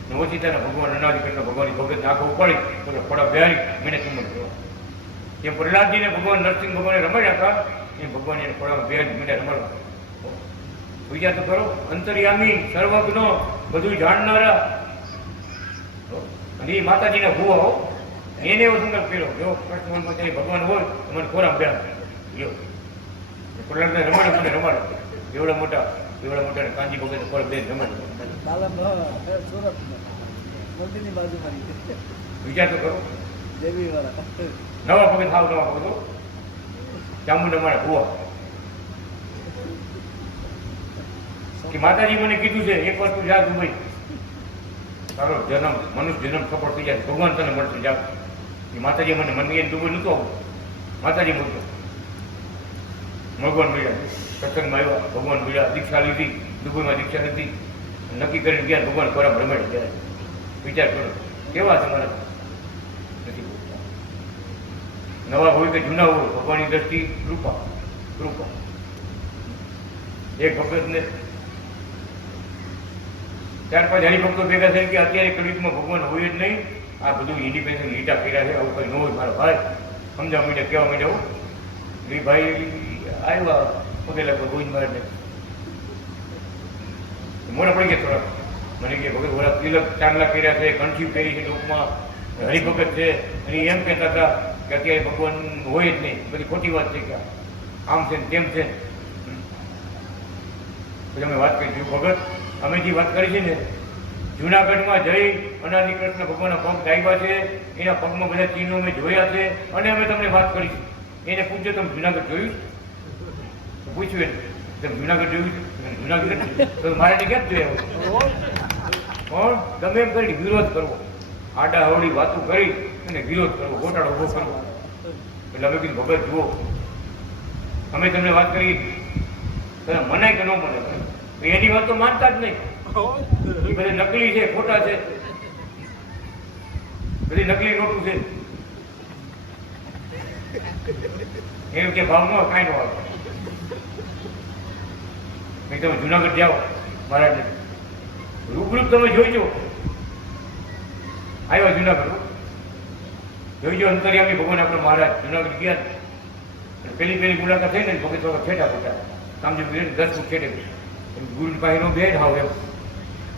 ને ઓછીતાના ભગવાન અનાદિ કૃષ્ણ ભગવાનની ભગતને આંખો ઉપાડી તો ફોડા બેહારી મેને કિંમત કરવા. જેમ પ્રહલાદજીને ભગવાન નરસિંહ ભગવાને રમાડ્યા હતા એમ ભગવાન એને ફોડામાં બેહારી મેને રમાડવા. બીજા તો કરો અંતર્યામી સર્વજ્ઞ બધું જાણનારા અને એ માતાજીના ભૂવા હો એને એવો સંકલ્પ કર્યો જો કૃષ્ણ ભગવાન હોય તો મને ખોરાક બે પ્રહલાદને રમાડે મને રમાડે એવડા મોટા કાંજી ભગત ખોરાક બે રમાડે. વિચાર તો કરો નવા ભગત થાવ નવા ભગતો ચામુંડા મારા ભૂવા કે માતાજી મને કીધું છે એક વાર તું જા દુબઈ તારો જન્મ મનુષ્ય જન્મ સફળ થઈ જાય ભગવાન તને મળશે જા. એ માતાજી મને મને દુબઈ નહોતું આવું, માતાજી મળતો ભગવાન મળ્યા, સત્સંગમાં આવ્યા, ભગવાન મળ્યા, દીક્ષા લીધી, દુબઈમાં દીક્ષા લીધી, નક્કી કરીને ગયા ભગવાન ખોરાક રમાડે ત્યારે. વિચાર કરો કેવા તમારા નથી બોલતા. નવા હોય કે જૂના હોય ભગવાનની દ્રષ્ટિ કૃપા. એક ભગતને 4-5 હરિભક્તો ભેગા થઈ કે અત્યારે કલિયુગમાં ભગવાન હોય જ નહીં, આ બધું ઇન્ડિપેન્ડન્ટ લીટા કર્યા છે, આવું કંઈ ન હોય મારા ભાઈ સમજાવવા માંડ્યા કહેવા માંડ્યા. એ ભાઈ આવ્યા પગે લાગવા ગોવિંદ મહારાજને મોડા પડી ગયા થોડા મને કે ભગત ઓલા તિલક ચાંદલા કર્યા છે, કંઠી પહેરી છે ટૂંકમાં, હરિભગત છે, અને એમ કહેતા હતા કે અત્યારે ભગવાન હોય જ નહીં, બધી ખોટી વાત છે કે આમ છે ને તેમ છે. પછી અમે વાત કરી ભગત, અમે જે વાત કરી છે ને, જુનાગઢમાં જઈ અનાદિ કૃષ્ણ ભગવાનના પગ દાયવા છે, એના પગમાં બધા ચિહ્નો મેં જોયા છે, અને અમે તમને વાત કરી છે. એને પૂછજો તમે જુનાગઢ જોયું? પૂછ્યું એને તમે જુનાગઢ જોયું? જુનાગઢ તો મારે ક્યાં જ જોયા? પણ ગમે એમ કરી વિરોધ કરવો, આડા અવળી વાતો કરી અને વિરોધ કરવો, ગોટાળો ઉભો કરવો. એટલે અમે કીધું ભગત જુઓ, અમે તમને વાત કરી, તમે મનાય કે ન મને, એની વાત તો માનતા જ નહીં. એ બધી નકલી છે, ખોટા છે, બધી નકલી નોટું છે. એમ કે ભાવમાં કાંઈ ન આવે. તમે જુનાગઢ જાઓ મહારાજને રૂબરૂ તમે જોઈજો. આવ્યા જુનાગઢ જોઈજો, અંતર્યામી ભગવાન આપણે મહારાજ જુનાગઢ ગયા. પેલી મુલાકાત થઈ ને ભગત છેટા ખોટા કામજી 10 ફૂટ છેટે ગુરુ પાસે નો બેઠ હાવ એમ.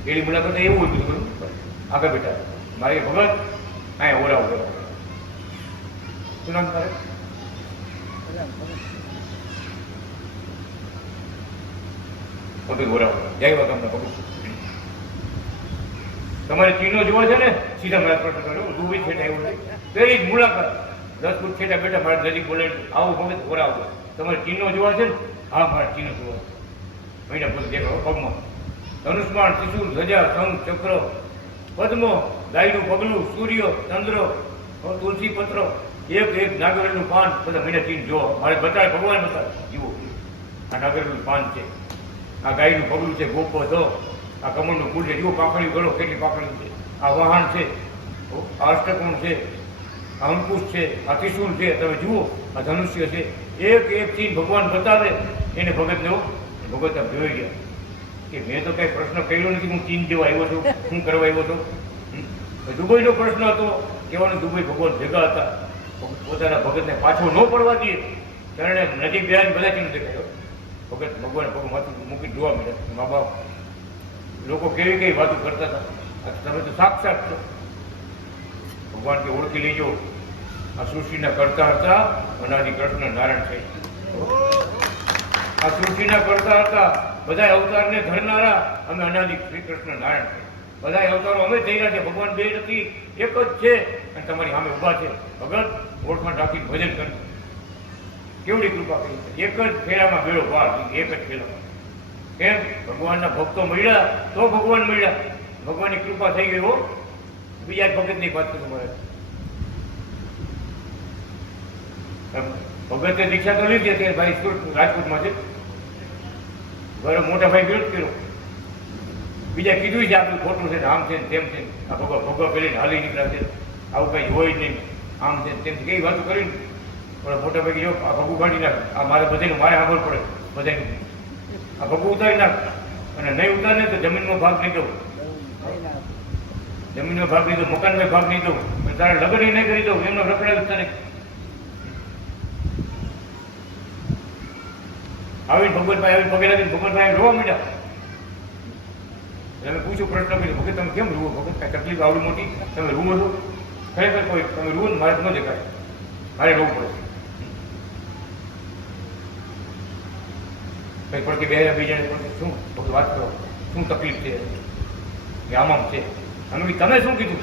પેલી મુલાકાત એવું હતું બધું આગળ બેઠા મારે ભગત આ ઓરાવ કરો. શું નામ તારે? ભગત ઓરાવ જય તમને ભગત. તમારે ચીનો જોવા છે ને સીધા મારા પ્રશ્ન કર્યો ડૂબી છેટા એવું નહીં. પેલી જ મુલાકાત 10 ફૂટ છેટા બેઠા મારા નજીક બોલે આવું ભગત ઓરાવ. તમારે ચીનો જોવા છે ને? હા મારા ચીનો જોવા. મહિના બોલ દેખાવ પગમાં ધનુષ્માન, ત્રિશુલ, ધજા, શંખ, ચક્ર, પદ્મ, ગાયનું પગલું, સૂર્ય, ચંદ્ર, તુલસી પત્ર, એક નાગરેલું પાન, બધા મહિના ચીન જો મારે બતાવે ભગવાન બતાવે. જુઓ આ નાગરેલું પાન છે, આ ગાયનું પગલું છે, ગોપો દો, આ કમળનું ફૂલ છે, જુઓ પાકડી ગળો કેટલી પાકડી છે, આ વહાણ છે, આ અષ્ટકોણ છે, આ અંકુશ છે, આ ત્રિશુલ છે, તમે જુઓ આ ધનુષ્ય છે. એક ચીન ભગવાન બતાવે એને ભગતને ભગત જોઈ ગયા કે મેં તો કઈ પ્રશ્ન કર્યો નથી, હું ચીન જેવા આવ્યો છું, શું કરવા આવ્યો છું. દુબઈનો પ્રશ્ન હતો કહેવાનો, દુબઈ ભગવાન ભેગા હતા, પોતાના ભગતને પાછો ન પડવા દે કારણે નજીક ગયા બધા ચીન દેખાયો. ભગત ભગવાન પગ માથું મૂકી જોવા મળ્યા. મા બાપ લોકો કેવી કઈ વાતો કરતા હતા, તમે તો સાક્ષાત છો. ભગવાન કે ઓળખી લેજો, આ સૃષ્ટિના કરતા હતા અનાદિ કૃષ્ણ નારાયણ છે. આ સૃષ્ટિના કરતા હતા, બધા અવતારને ધરનારા અમે અનાદિ શ્રી કૃષ્ણ નારાયણ છે. બધા અવતારો અમે થઈ રહ્યા છે, ભગવાન બે નથી એક જ છે, અને તમારી સામે ઉભા છે. ભગત ઓળખાણ રાખીને ભજન કરી, કેવડી કૃપા કરી. એક જ ફેરામાં બેડો પાર, એક જ ફેરામાં. કેમ? ભગવાનના ભક્તો મળ્યા તો ભગવાન મળ્યા, ભગવાનની કૃપા થઈ ગઈ. હો બીજા ભગતની વાત કરું મારે. ભગતે દીક્ષા તો લીધી હતી ભાઈ રાજકોટમાં છે, ઘરે મોટા ભાઈ વિરોધ કર્યો. બીજા કીધું છે આપણું ખોટું છે, આમ છે તેમ છે, આ ભગવા પેલીને હાલી નીકળ્યા છે, આવું કઈ હોય નહીં, આમ છે તેમ કઈ વાતો કરીને પણ મોટા ભાઈ જો આ ભગવું કાઢી નાખ, આ મારે બધાને મારે ખબર પડે બધાને, આ ભગવું ઉતારી નાખ, અને નહીં ઉતારે તો જમીનનો ભાગ નહીં દઉં, જમીનનો ભાગ નહીં દઉં, મકાનનો ભાગ નહીં દઉં, તારે લગ્ન નહીં કરી દઉં, એમનો રખડેલું તને આવીને ભગવાનભાઈ આવીને પગે લાગીને ભગવાનભાઈ રોવા માંડ્યા. તમે પૂછ્યું પ્રશ્ન કર્યો, ભગત તમે કેમ રૂવો? ભગત કાંઈ તકલીફ આવડી મોટી તમે રૂવો છો? ખરેખર કોઈ તમે રૂવો ને મારે ન દેખાય, મારે રોવું પડે. કઈ પણ કે બે બીજાને શું ભગત વાત કરો, શું તકલીફ છે કે આમ છે? અમે તમે શું કીધું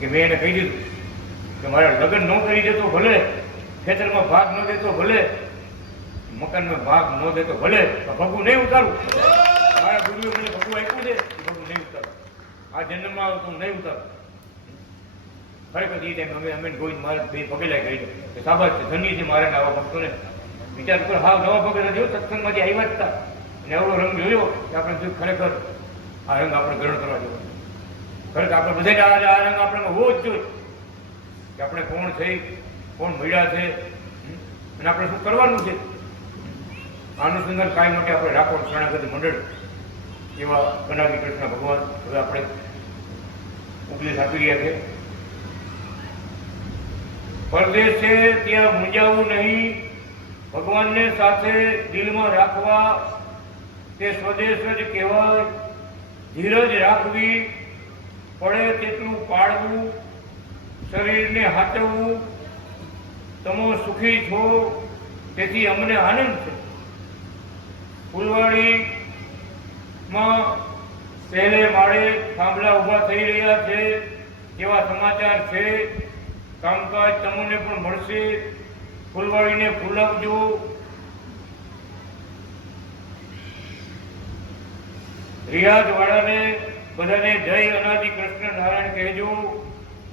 કે મેં એને કહી દીધું કે મારા લગ્ન ન કરી દેતો ભલે, ખેતરમાં ભાગ ન દેતો ભલે, મકાનમાં ભાગ ન દેતો ભલે, ભગવું નહીં ઉતારું. મારા ગુરુએ મને ભગવું આપ્યું છે, ભગવું નહીં ઉતારું. આ જન્મમાં આવું તો નહીં ઉતારું. ખરેખર એ ટાઈમ અમે ગોવિંદ મહારાજ બે પગેલા કહી દો કે સાબાદ છે, ધન્ય છે મારા આવા ભક્તોને. વિચાર કરો, હા નવા પગેલા જોયો સત્સંગમાંથી આવ્યા જ હતા અને એવડો રંગ જોયો કે આપણે ખરેખર આ રંગ આપણે ગ્રહણ કરવા જેવો. ખરેખર આપણે બધાને આ રંગ આપણામાં હોવો જ જોઈએ કે આપણે કોણ છે, કોણ મળ્યા છે, અને આપણે શું કરવાનું છે. અનુસંધાન કાયમ માટે આપણે રાખો શરણાગતિ મંડળ એવા અનાદિ કૃષ્ણ ભગવાન હવે આપણે ઉપદેશ આપી રહ્યા છે. પરદેશ છે ત્યાં મૂંઝાવું નહીં, ભગવાનને સાથે દિલમાં રાખવા તે સ્વદેશ જ કહેવાય. ધીરજ રાખવી, પડે તેટલું પાળવું, શરીરને હાચવવું. તમે સુખી છો તેથી અમને આનંદ છે. ફૂલવાડીમાં પહેલે માળે થાંભલા ઊભા થઈ રહ્યા છે એવા સમાચાર છે. કામકાજ તમને પણ મળશે. ફૂલવાડીને ફૂલાવજો. રિયાજ વાળાને બધાને જય અનાદિ કૃષ્ણ નારાયણ કહેજો.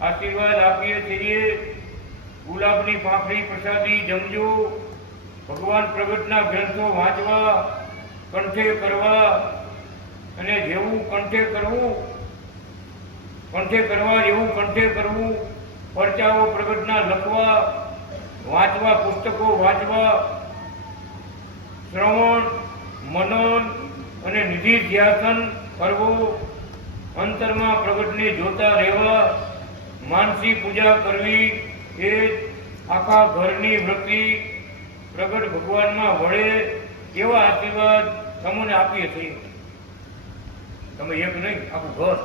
આશીર્વાદ આપીએ છીએ. ગુલાબની પાંખડી પ્રસાદી જમજો. ભગવાન પ્રગટના ગ્રંથો વાંચવા, કંઠે કરવા, અને જેવું કંઠે કરવું, કંઠે કરવા જેવું કંઠે કરવું. પરચાઓ પ્રગટના લખવા, વાંચવા, પુસ્તકો વાંચવા. શ્રવણ, મનન અને નિધિ ધ્યાસન કરવું. અંતરમાં પ્રગટને જોતા રહેવા. માનસી પૂજા કરવી એ આખા ઘરની વૃત્તિ પ્રગટ ભગવાનમાં વળે એવા આશીર્વાદ તમને આપીએ છીએ. તમે એક નહીં, આખું ઘર,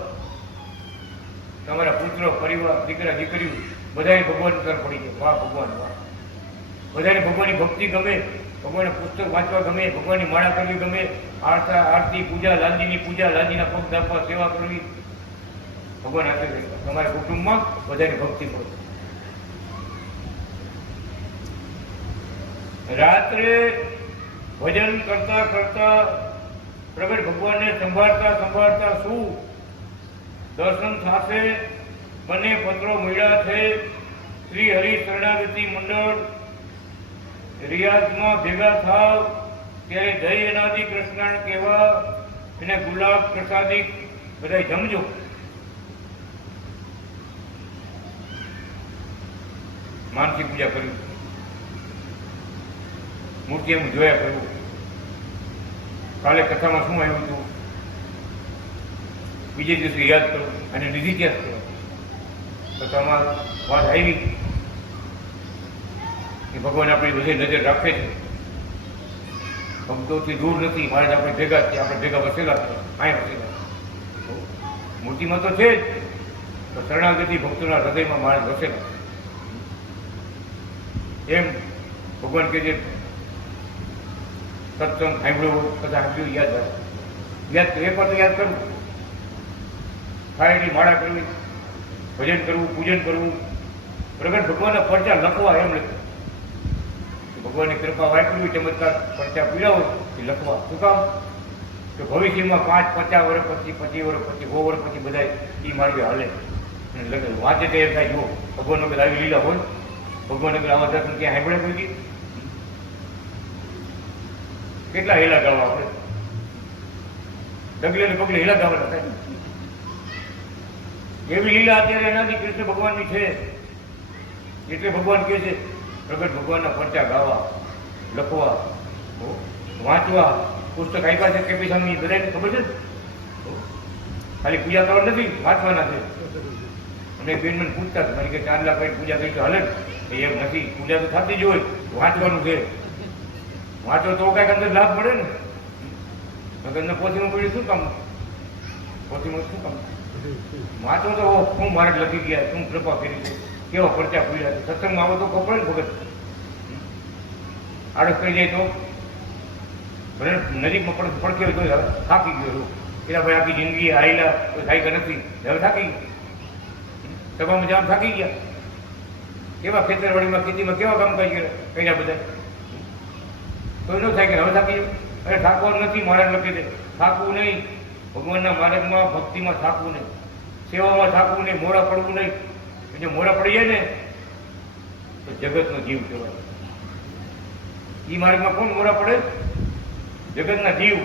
તમારા પુત્ર, પરિવાર, દીકરા, દીકરીઓ બધાએ ભગવાન તરફ પડી જાય. વાહ ભગવાન, વાહ. બધાને ભગવાનની ભક્તિ ગમે, ભગવાનના પુસ્તક વાંચવા ગમે, ભગવાનની માળા કરવી ગમે, આરતી, પૂજા, લાલજીની પૂજા, લાલજીના પગ દાપવા, સેવા કરવી. ભગવાન આપે છે તમારા કુટુંબમાં બધાની ભક્તિ કરો. રાત્રે ભજન કરતા કરતા પ્રગટ ભગવાનને સંભાળતા સંભાળતા શું દર્શન થશે. બંને પત્રો મળ્યા છે. શ્રી હરિ શરણાગતિ મંડળ રિયાઝમાં ભેગા થાવ ત્યારે જય અનાદિ કૃષ્ણ કહેવા અને ગુલાબ પ્રસાદી બધા જમજો. માનસી પૂજા કરવી, મૂર્તિ એમ જોયા કરવું. કાલે કથામાં શું આવ્યું હતું, બીજે દિવસે યાદ કરવું અને નિધિ ત્યાગ કરો. કથામાં વાત આવી કે ભગવાન આપણી બધી નજર રાખે છે, ભક્તોથી દૂર નથી. મહારાજ આપણે ભેગા છે, આપણે ભેગા વસેલા છે, અહીં વસેલા. મૂર્તિમાં તો છે જ, તો શરણાગતિ ભક્તોના હૃદયમાં મહારાજ વસેલા. એમ ભગવાન કે જે સત્સંગ સાંભળ્યો, કદાચ સાંભળ્યું, યાદ આવે, યાદ એ પણ યાદ કરવું. થાય એટલી માળા કરવી, ભજન કરવું, પૂજન કરવું. પ્રગટ ભગવાનના પરચા લખવા, એમ લખ્યું. ભગવાનની કૃપા વાપરવી, ચમત્કાર પરચા પીડા હોય એ લખવા. શું કામ? કે ભવિષ્યમાં 5, 50 વર્ષ પછી, 25 વર્ષ પછી, 100 વર્ષ પછી બધા એ માર્ગે હાલે અને લખે. વાંચે તે થાય, જુઓ ભગવાનનો કદાચ આવી લીલા હોય, ભગવાન અગર આવા દર્શન ક્યાં સાંભળે કોઈ? કેટલા હેલા ગાવા આપણે, ડગલે ને પગલે હેલા ગાવાના થાય. એવી લીલા અત્યારે એનાથી કૃષ્ણ ભગવાનની છે. એટલે ભગવાન કહે છે પ્રગટ ભગવાનના પરચા ગાવા, લખવા, વાંચવા. પુસ્તક આપ્યા છે કે પૈસાની બધાને ખબર છે. ખાલી પૂજા કરવા નથી, વાંચવાના છે. અને બેન મને પૂછતા મને કે 4 લાખ પૂજા કરી તો હાલે. એમ નથી, પૂજા તો થતી જ હોય, વાંચવાનું છે. વાંચો તો કઈક અંદર લાભ મળે ને. અંદર પોથીમાં પડ્યું શું કામ? પોથીમાં શું કામ? વાંચો તો હું મારે લખી ગયા, શું કૃપા કરી છે, કેવા પરચા પૂર્યા છે. સત્સંગમાં આવો તો ખબર ને ભગત. આળસ કરી જાય તો ભલે નજીકમાં પડખે તો થાકી ગયો. એના ભાઈ આખી જિંદગી આવેલા તો થાય કે નથી, હવે થાકી ગયા. સભામાં જવા થાકી ગયા. કેવા ખેતરવાડીમાં, ખેતીમાં કેવા કામ કર્યા બધા. તો એનો થાય કે હવે થાકી જાય. અરે થાકવાનું નથી, મહારાજ લખી દે. થાકવું નહીં, ભગવાનના માર્ગમાં ભક્તિમાં થાકવું નહીં, સેવામાં થાકવું નહીં, મોડા પડવું નહીં. જો મોડા પડી જાય ને તો જગતનો જીવ કહેવાય. એ માર્ગમાં કોણ મોડા પડે? જગતના જીવ.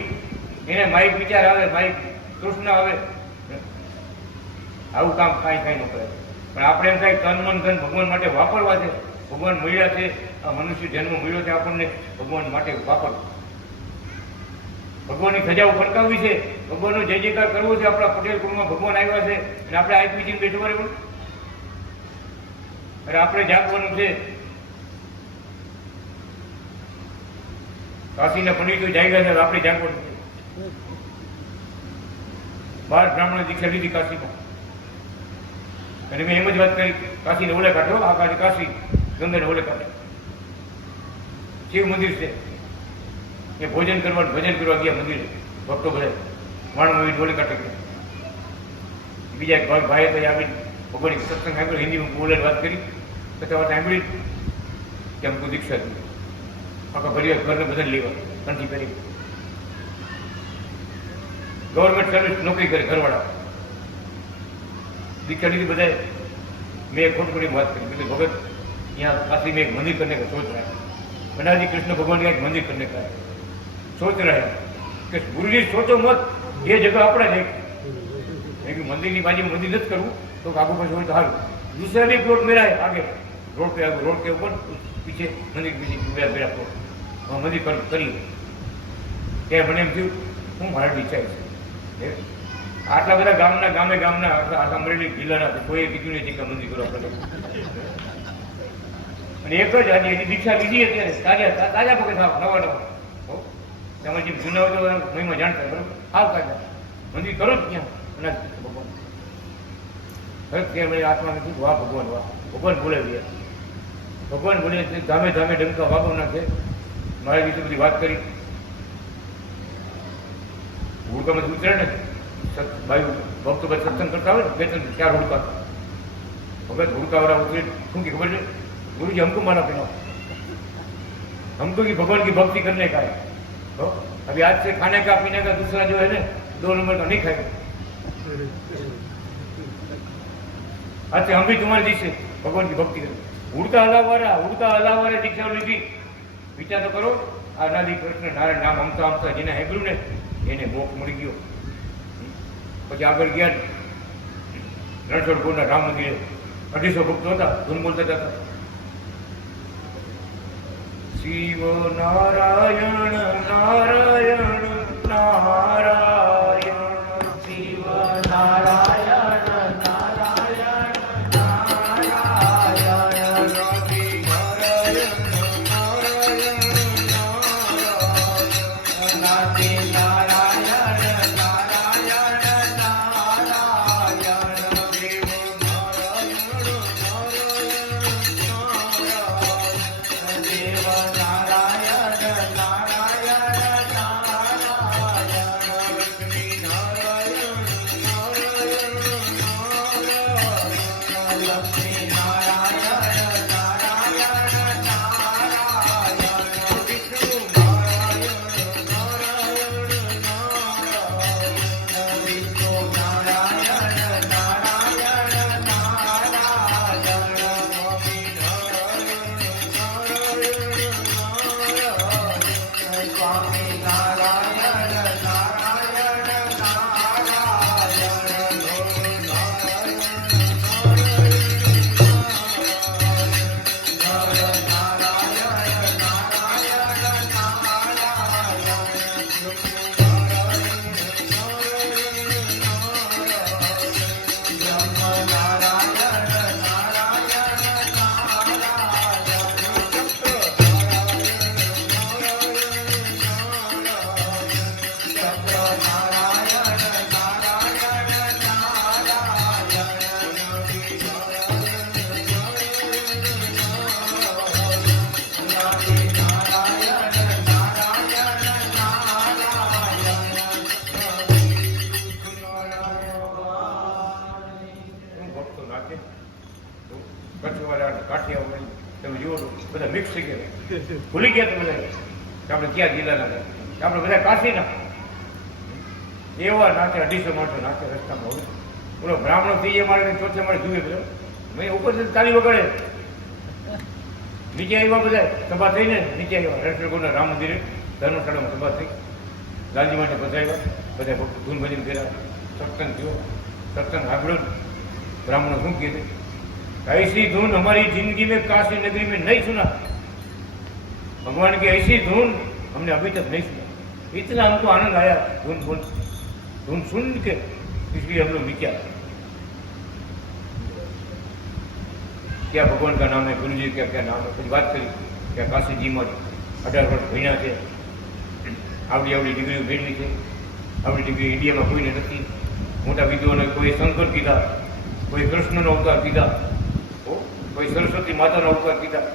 એને માઇક વિચાર આવે, માઇક કૃષ્ણ આવે. આવું કામ કાંઈ ન કરે. પણ આપણે એમ થાય તન મન ધન ભગવાન માટે વાપરવા છે. ભગવાન મળ્યા છે, આ મનુષ્ય જન્મ મળ્યો છે આપણને ભગવાન માટે વાપરવું. ભગવાનની સજાઓ ફરકાવવી છે, ભગવાનનો જય જયકાર કરવો છે. આપણા પટેલ કુળમાં ભગવાન આવ્યા છે અને આપણે આંખ મીચીને બેઠવા રહેવું. અરે આપણે જાગવાનું છે. કાશીના પંડિતો જાગ્યા છે, આપણે જાગવાનું છે. 12 બ્રાહ્મણો દીક્ષા લીધી કાશીમાં. અને મેં એમ જ વાત કરી, કાશીને ઓલે કાઢો, આ કાઢે કાશી, ગંગાને ઓલે કાઢે. શિવ મંદિર છે, એ ભોજન કરવા ભજન કરવા ગયા મંદિરે ભક્તો બધા વાણમાં ઓલે કાઢે ગયા. બીજા એક ભાઈ તો આવી ભગવાનની સત્સંગ સાંભળ્યો, હિન્દીમાં બોલે વાત કરી, કથા વાત સાંભળી કે અમકો દીક્ષા હતી. આખા પરિવાર ઘરને બધા લેવા કંઠી કરી. ગવર્મેન્ટ સર્વિસ નોકરી કરે ઘરવાળા, દીક્ષા લીધી બધાએ. મેં એક ખોટું કરીને વાત કરી, ભગત यहाँ काशी में एक मंदिर करने का सोच रहा है, बनाजी कृष्ण भगवान का एक मंदिर करने का सोच रहा है कि गुरु जी सोचो मत, ये जगह अपना है लेकिन मंदिर की बाजू में मंदिर नहीं करूँ तो आगू पास हो तो हार. दूसरा भी प्लॉट मेरा है आगे रोड के ऊपर पीछे मंदिर पीछे मेरा प्लॉट, वहाँ मंदिर करिए. ત્યાં મને એમ થયું હું મારા ઈચ્છા છે આટલા બધા ગામના આખા અમરેલી જિલ્લાના કોઈએ કીધું નથી કે મંદિર કરો આપણે. અને એક જ આજે એની દીક્ષા લીધી અત્યારે તાજા પગે થાવ નવા તમે જે જૂના હોય તો મહિમા જાણતા બરોબર આવ તાજા મંદિર કરો જ ત્યાં અનાજ ભગવાન ખરેખર ત્યાં મને આત્મા નથી. વાહ ભગવાન વાહ, ભગવાન બોલાવી ભગવાન બોલે ધામે ધામે ડંકા વાગો નાખે. મારા વિશે બધી વાત કરી. હુડકામાં ઉતરે ને ભાઈ ભક્તો બધા સત્સંગ કરતા હોય ને 2-4 હુડકા भगत हुड़कावरा उतरे શું की खबर है गुरु जी हमको माना पिना, हमको की भगवान की भक्ति करने का है. तो अभी आज से खाने का पीने का दूसरा जो है ना 2 नंबर का नहीं खाएगा. आज से हम भी तुम्हारे जैसे भगवान की भक्ति करें. हुड़का हलावारे दीक्षा लीधी. विचार तो करो आनादि कृष्ण नारायण नाम अमता अमता जेने हेगळ्યું ને એને મોક્ષ મળી ગયો. પછી આગળ ગયા રણછોડપુરના રામ મંદિરે 250 ભક્તો હતા, ધૂન બોલતા હતા શિવ નારાયણ નારાયણ નારાયણ શિવ નારાયણ નારાયણ નારાયણ ભૂલી ગયા તમે આપણે ક્યાં જિલ્લાના આપણે બધા કાશીના એવા નાખે 250 માણસો નાખે રસ્તામાં. હવે બોલો બ્રાહ્મણો ત્રીજે માળે ચોથે માળે જુએ બધો મેં ઉપર તાલી વગાડે. નીચે આવ્યા બધા સભા થઈને નીચે આવ્યા રણછોડપુરના રામ મંદિરે ધર્મશાળામાં સભા થઈ. લાલજી માટે બધાવ્યા, બધા ભક્તો ધૂન ભજન કર્યા, સત્સંગ થયો. સત્સંગ આગળ ब्राह्मणों શું કહે છે ऐसी धुन हमारी जिंदगी में काशी नगरी में नहीं सुना, भगवान की ऐसी धुन हमने अभी तक नहीं सुना. इतना हमको आनंद आया धुन सुन के, इसलिए हम लोग निकला. क्या भगवान का नाम है, गुरु जी क्या क्या नाम है, कुछ बात करी. क्या काशी जी में 18 वर्ष भण्या છે, આવડી ડિગ્રીઓ મેળવી છે. આવડી ડિગ્રી ઇન્ડિયામાં કોઈને નથી. મોટા વિદ્વાનોએ કોઈ શંકર કીધા, કોઈ કૃષ્ણનો અવતાર કીધા, કોઈ સરસ્વતી માતાનો અવતાર કીધા.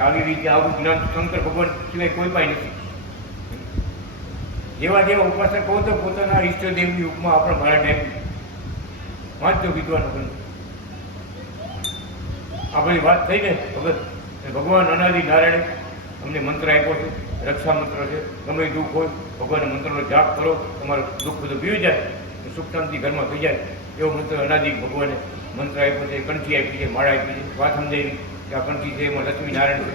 આવી રીતે આવું જ્ઞાન શંકર ભગવાન સિવાય કોઈ પાસે નથી. જેવા જેવા ઉપાસક કહો તો પોતાના ઈષ્ટદેવની ઉપમા આપણે મારા ટાઈમ વાંચજો વિદ્વાનો બને. આ બધી વાત થઈ ને ભગત. ભગવાન અનાદિ નારાયણે અમને મંત્ર આપ્યો છે, રક્ષા મંત્ર છે. ગમે દુઃખ હોય ભગવાનના મંત્રનો જાપ કરો, તમારું દુઃખ બધું પીવી જાય, સુખ શાંતિ ઘરમાં થઈ જાય. એવો મંત્ર અનાદિ ભગવાને મંત્ર આપ્યો છે, કંઠી આપી છે, માળા આપી છે. વાત સમજાવી કે આ કંઠી છે એમાં લક્ષ્મી નારાયણ છે,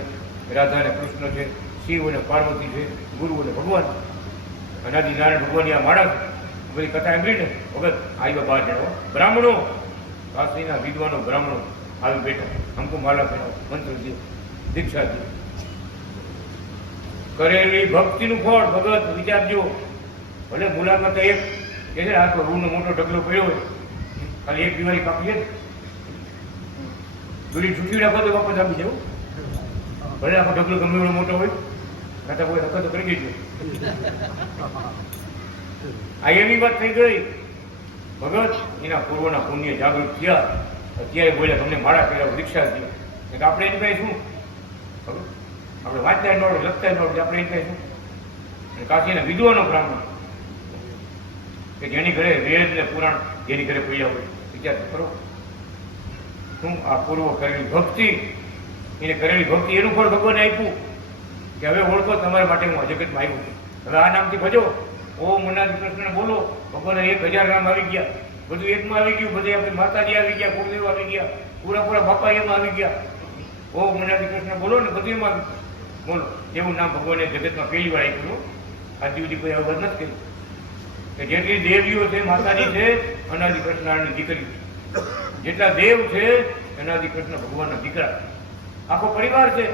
રાધા અને કૃષ્ણ છે, શિવ અને પાર્વતી છે, ગુરુ અને ભગવાન. અનાદિ નારાયણ ભગવાનની આ માળા છે. બધી કથા સાંભળીને ભગત આવ્યા બહાર જણાવો. બ્રાહ્મણો, કાશીના વિદ્વાનો બ્રાહ્મણો આવી બેઠા, હમકો માલા પહેરાવો, મંત્ર દે, દીક્ષા દે. કરેલી ભક્તિનું ફળ ભગત વિચારજો. ભલે મુલાકાત એક કે છે આ તો રૂનો મોટો ઢગલો પડ્યો હોય, ખાલી એક દિવાળી કાપીએ ને દૂરી છૂટી રાખો તો વાપસ આપી જવું. ભલે આખો ઢગલો ગમે એવડો મોટો હોય, ખાતા કોઈ હકત કરી દેજો. આ એવી વાત થઈ ગઈ. ભગત એના પૂર્વના પુણ્ય જાગૃત થયા, અત્યારે બોલ્યા તમને માળા કર્યા, દીક્ષા દે. આપણે એની પાસે શું આપણે વાંચતા ન આવડે, લખતા ન આવડે, આપણે એની પાસે શું? અને કાશીના વિદ્વાનો બ્રાહ્મણ કે જેની ઘરે વેદ ને પુરાણ જેની ઘરે પડ્યા હોય, વિચાર કરો શું આ પૂર્વ કરેલી ભક્તિ, એને કરેલી ભક્તિ એનું ફળ ભગવાને આપ્યું કે હવે ઓળખો તમારા માટે હું આ જગતમાં આવ્યો છું. હવે આ નામથી ભજો, ઓમ અનાદિ કૃષ્ણ બોલો. ભગવાને 1000 નામ આવી ગયા, બધું એકમાં આવી ગયું. બધે આપણે માતાજી આવી ગયા, કુળદેવ આવી ગયા, પૂરા બાપા એમાં આવી ગયા. ઓમ અનાદિ કૃષ્ણ બોલો ને બધું એમાં બોલો. એવું નામ ભગવાને જગતમાં પહેલી વાર આપ્યું. આજ સુધી કોઈ અવર નથી કર્યું કે જેટલી દેવીઓ છે માતાજી છે અનાદિ કૃષ્ણની દીકરી, જેટલા દેવ છે અનાદિ કૃષ્ણ ભગવાનના દીકરા, આખો પરિવાર છે.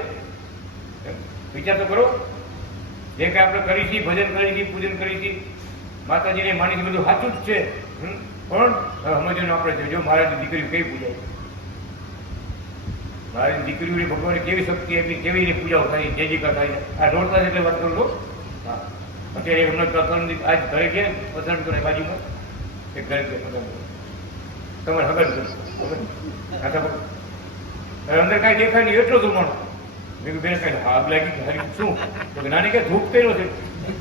વિચાર તો કરો, જે કાંઈ આપણે કરી છીએ, ભજન કરી છીએ, પૂજન કરી છીએ, માતાજીને માની છે, બધું સાચું જ છે. પણ સમજવાનું આપણે જો મહારાજની દીકરીઓ કેવી પૂજાય, મહારાજની દીકરીઓની ભગવાને કેવી શક્તિ આપી, કેવી એની પૂજાઓ થાય, જયજીકા થાય. આ દોડતા એટલે વાત કરું. હા, અત્યારે હમણાં આજ ઘરે ગયા પસંદ કરે બાજુમાં એક ઘરે ગયા તમારે ખબર અંદર કાંઈ દેખાય નહીં, એટલો ધુમાણો. મેં બેન કાંઈ આગ લાગી હરી શું નાની કે ધૂપ કર્યો છે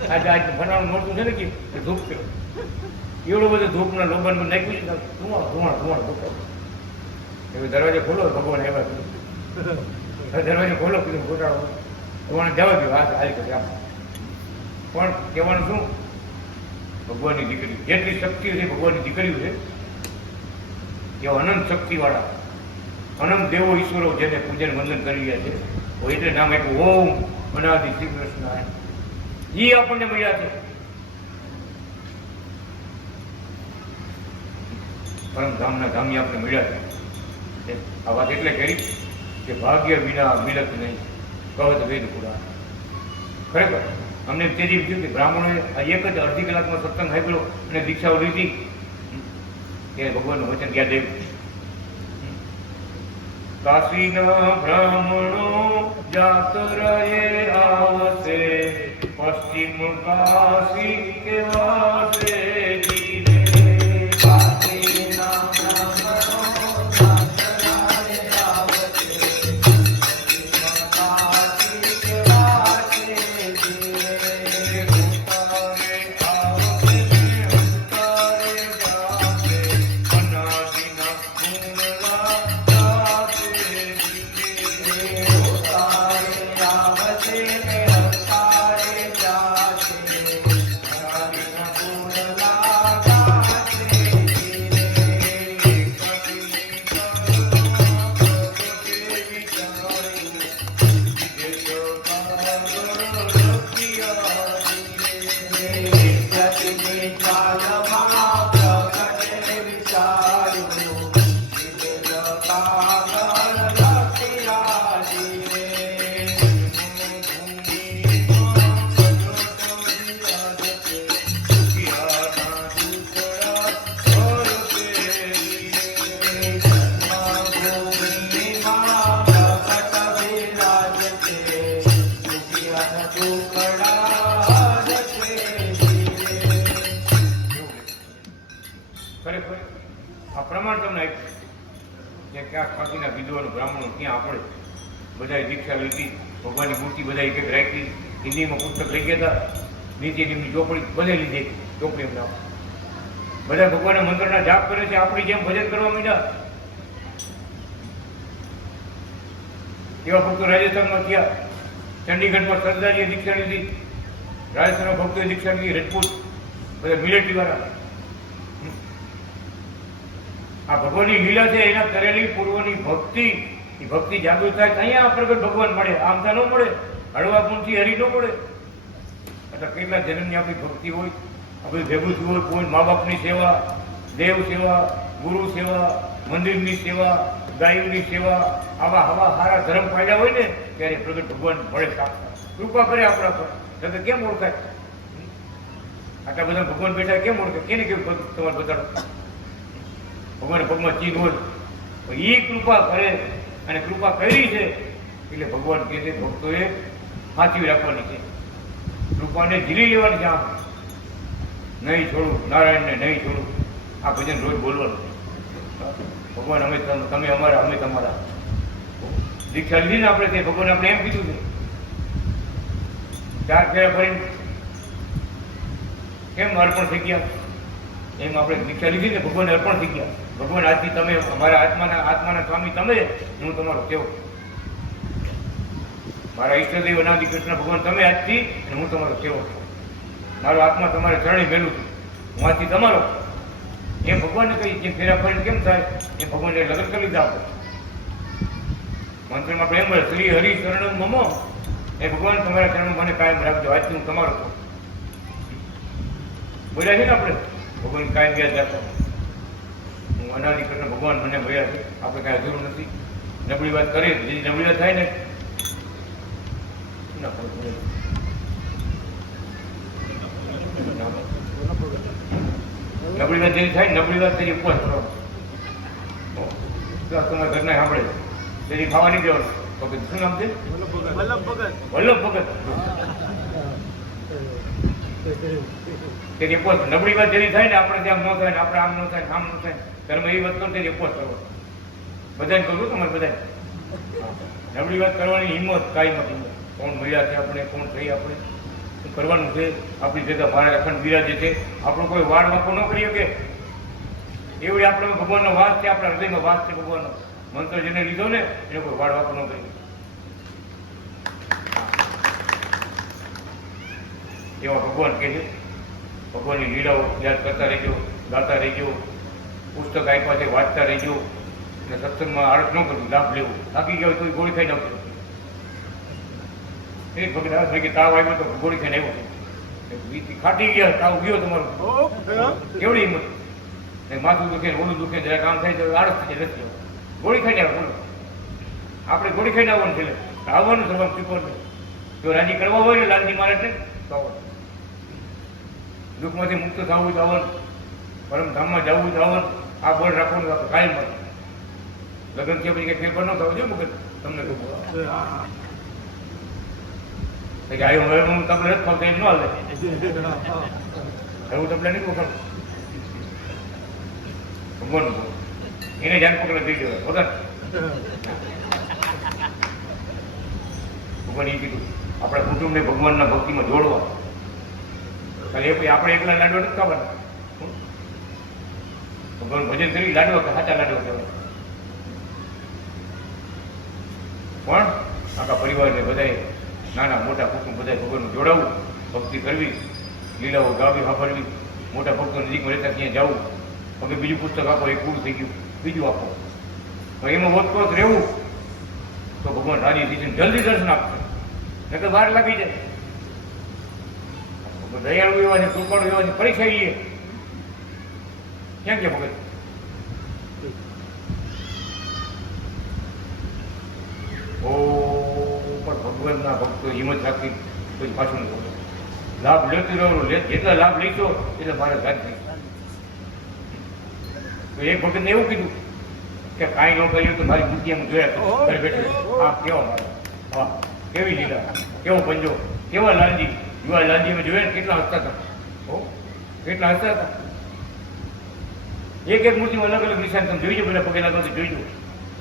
આજે આજ બનાવવાનું મળતું છે ને કે ધૂપ કર્યો, એવડો બધો ધૂપના લોબાનમાં નાખ્યું છે, ધુમાણો. હવે દરવાજો ખોલો, ભગવાન આવ્યા, દરવાજો ખોલો, કીધું ઘોટાડો ભગવાન જવા દો. આ હાલ કરે આમ. પણ કહેવાનું શું, ભગવાનની દીકરી જેટલી શક્તિ છે ભગવાનની દીકરીઓ છે એવા અનંત શક્તિવાળા અનંત દેવો ઈશ્વરો જેને પૂજન વંદન કરી રહ્યા છે, એટલે નામ આપ્યું ઓમ અનાદિ શ્રી કૃષ્ણ. એ આપણને મળ્યા છે. પરમ ધામના ધામી આપણે મળ્યા છે. આ વાત એટલે કરી કે ભાગ્ય વિના મિલત નહીં, કહત વેદ પુરાણ. ખરેખર અમને તેજી થયું કે બ્રાહ્મણોએ આ એક જ અડધી કલાકમાં સત્સંગ સાંભળ્યો અને દીક્ષાઓ લીધી કે ભગવાનનું વચન યાદ આવ્યું. કાશીના બ્રાહ્મણો જાતરાએ આવશે, પશ્ચિમ કાશી કેવાશે. વિદ્વાનો બ્રાહ્મણો ત્યાં આપણે બધાએ દીક્ષા લીધી, ભગવાનની મૂર્તિ બધા એક એક રાખી, હિન્દીમાં પુસ્તક લઈ ગયા હતા, નીચે એમની ચોપડી બધે લીધી, ચોપડી એમના બધા ભગવાનના મંત્રના જાપ કરે છે, આપણી જેમ ભજન કરવા માંડ્યા. એવા ભક્તો રાજસ્થાનમાં થયા, ચંડીગઢમાં સરદારીએ દીક્ષા લીધી, રાજસ્થાનના ભક્તોએ દીક્ષા લીધી, રજપૂત બધા મિલિટરી વાળા. આ ભગવાનની લીલા છે, એના કરેલી પૂર્વની ભક્તિ, એ ભક્તિ જાગૃત થાય અહીંયા પ્રગટ ભગવાન મળે, આમ તો ન મળે, હળવા ગુણથી હરી ન મળે. એટલે કેટલા જન્મની આપણી ભક્તિ હોય, આપણે ભેગું થયું હોય, કોઈ મા બાપની સેવા, દેવ સેવા, ગુરુ સેવા, મંદિરની સેવા, ગાયોની સેવા, આવા હવા સારા ધર્મ પાડ્યા હોય ને ત્યારે પ્રગટ ભગવાન મળે, કૃપા કરે આપણા પર. તો કેમ ઓળખાય? આટલા બધા ભગવાન બેઠા કેમ ઓળખાય? કેને કેવું ભક્ત તમારે બતાડો? ભગવાન પગમાં ચીજ હોય તો એ કૃપા કરે, અને કૃપા કરી છે એટલે ભગવાન કહે છે ભક્તોએ સાચવી રાખવાની છે, કૃપાને ઝીલી લેવાની છે. આમ નહીં છોડું, નારાયણને નહીં છોડું, આ ભજન રોજ બોલવાનું. ભગવાન અમે તમે અમારા, અમે તમારા. દીક્ષા લીધી ને આપણે તે ભગવાન આપણે એમ કીધું છે, 4 ફેરા ફરીને કેમ અર્પણ થઈ ગયા, એમ આપણે દીક્ષા લીધી ને ભગવાનને અર્પણ થઈ ગયા. ભગવાન આજથી તમે અમારા આત્માના સ્વામી તમે, હું તમારો સેવક. મારા ઈષ્ટદેવ અનાદિ કૃષ્ણ ભગવાન તમે આજથી, અને હું તમારો સેવક. મારો આત્મા તમારે ચરણે મેલું છું, હું આજથી તમારો. એમ ભગવાનને કહી, જે ફેરા ફરીને કેમ થાય એ ભગવાનને લગ્ન કરી લીધા. આપણે મંત્રમાં આપણે એમ બોલે, શ્રી હરિ શરણમ મમો, એ ભગવાન તમારા ચરણ મને કાયમ રાખજો, આજથી હું તમારો છું. બોલ્યા છે ને આપણે, ભગવાન કાયમ યાદ રાખો, હું અનાદિ કૃષ્ણ ભગવાન મને ભર્યા છે, આપણે કાંઈ અધૂરું નથી. નબળી વાત કરીએ, જે નબળી વાત થાય ને નબળી વાત જેની થાય, નબળી વાત તેની ઉપવાસ કરો. તમારા ઘરના સાંભળે તેની ખાવા નહીં દેવાનું. ભગત શું નામ છે? વલ્લભ ભગત. તેની ઉપવાસ. નબળી વાત જેની થાય ને આપણે ત્યાં ન થાય, આપણે આમ ન થાય, આમ ન થાય, કર્મ એવી વાત કરો તેની ઉપવાસ કરો. બધાને કહું છું તમારે બધા નબળી વાત કરવાની હિંમત કાંઈ નથી. કોણ મળ્યા છે આપણે, કોણ થઈ આપણે, શું કરવાનું છે. આપણી જગ્યા મારા અખંડ બિરાજે છે, આપણો કોઈ વાડ વાંકો ન કરી શકે એવડી આપણે ભગવાનનો વાસ છે, આપણા હૃદયમાં વાસ છે ભગવાનનો. મંત્ર જેને લીધો ને એને કોઈ વાડ વાંકો ન કરી. એવા ભગવાન કહે છે, ભગવાનની લીલાઓ યાદ કરતા રહેજો, ગાતા રહેજો, પુસ્તક આપ્યા છે વાંચતા રહેજો, અને સત્સંગમાં આળસ ન કરવું, લાભ લેવો. થાકી ગયા તો ગોળી ખાઈ નાખજો. એક ભગત આવે કે તાવ આવ્યો તો ગોળી ખાઈને આવ્યો, ખાટી ગયા, તાવ ગયો તમારો, કેવડી હિંમત. માથું દુખે, ઓલું દુખે, જરા કામ થાય તો આળસ થઈ જાય, નથી ગોળી ખાઈને આવે. બોલો આપણે ગોળી ખાઈને આવવાનું છે, આવવાનું સર્વ સ્વીકારવું. જો રાજી કરવા હોય ને લાલજી મહારાજને તો આવવાનું, દુઃખમાંથી મુક્ત થવું હોય તો આવવાનું, પરમધામમાં જવું હોય તો આવવાનું. આ બોલ રાખવાનું આપણે કાયમ માટે. લગ્ન થયા પછી કઈ ફેરફાર ન થવો જોઈએ મગજ તમને કહું. આવ્યો હવે હું તમને નથી ખાવતો એમ ન હાલે, એવું તમને નહીં કહું. ભગવાનનું બોલ એને જાન પકડે થઈ જવાય વગર. ભગવાન એ કીધું આપણા કુટુંબને ભગવાનના ભક્તિમાં જોડવા. ખાલી આપણે એકલા લાડવા નથી ખાવાના. ભગવાન ભજન કરી લાડવા સાચા લાડવા કહેવાય. પણ આખા પરિવારને બધાએ નાના મોટા કુટુંબ બધા ભગવાનનું જોડાવવું, ભક્તિ કરવી, લીલાઓ ગાવી સાંભળવી, મોટા ભક્તો નજીકમાં રહેતા ત્યાં જવું. હવે બીજું પુસ્તક આપો એ પૂરું થઈ ગયું, બીજું આપો. એમાં વોતપ્રોત રહેવું તો ભગવાન રાજી થઈ જાય, જલ્દી દર્શન આપશે, નકર વાર લાગી જાય. દયાળુ એવા છે, કૃપાળુ એવા છે, પરીક્ષા લઈએ ક્યાં ક્યાં ભગત. પણ ભગવાનના ભક્તો હિંમત રાખી કોઈ પાછું નથી. લાભ લેતું રહેવાનું, જેટલા લાભ લઈશો એટલે મારે ઘર થઈ. તો એક ભગતને એવું કીધું કે કાંઈ ન કર્યું તો મારી બુદ્ધિ એમ જોયા ઘરે બેઠે. હા કેવા મારે, હા કેવી લીલા, કેવો પંજો, કેવા લાલજી. યુવા લાલજી મેં જોયા ને કેટલા હસતા હતા, કેટલા હસતા હતા. એક એક મૂર્તિમાં અલગ અલગ નિશાન તમે જોઈજો, પેલા પગે લાગવાથી જોઈજો.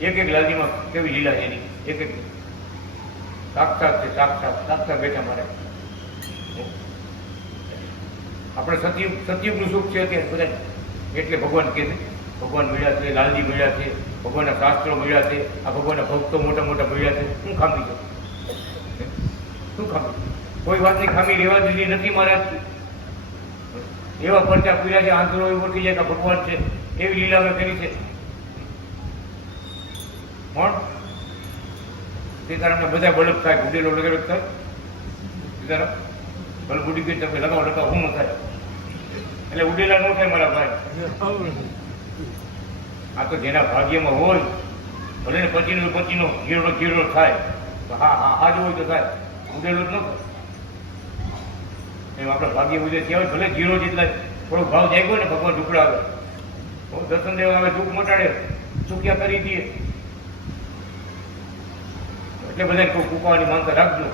એક એક લાલજીમાં કેવી લીલા છે એની, એક એક સાક્ષાત છે, સાક્ષાત બેઠા મારે. આપણે સતયુગનું સુખ છે અત્યારે બધા, એટલે ભગવાન કહે છે ભગવાન મળ્યા છે, લાલજી મળ્યા છે, ભગવાનના શાસ્ત્રો મળ્યા છે, આ ભગવાનના ભક્તો મોટા મોટા મળ્યા છે. શું ખામી છે? શું ખામી? કોઈ વાતની ખામી રહેવા દીધી નથી મહારાજ. એવા પરચા પીડ્યા છે, આંતરો એવો ઓળખી જાય કે ભગવાન છે, એવી લીલા મેં કરી છે. પણ સીતારામને બધા બળદ થાય, ગુડેલો લગાડો થાય. સીતારામ બલ્બ ઉડી ગઈ તમે લગાવો હું ન થાય, એટલે ઉડેલા ન થાય મારા ભાઈ. આ તો જેના ભાગ્યમાં હોય, ભલે ને પચીનો જીરો થાય તો હા જ હોય તો થાય, ઉડેલો જ ન થાય. એમ આપણા ભાગ્ય ઉદય થયા હોય, ભલે જીરો જેટલા થોડો ભાવ જાગ્યો ને ભગવાન ઢુકડા આવે, દર્શન દેવા આવે, દુઃખ મટાડે, ચૂક્યા કરી દઈએ. એટલે બધા કુકાવાની માનતા રાખજો.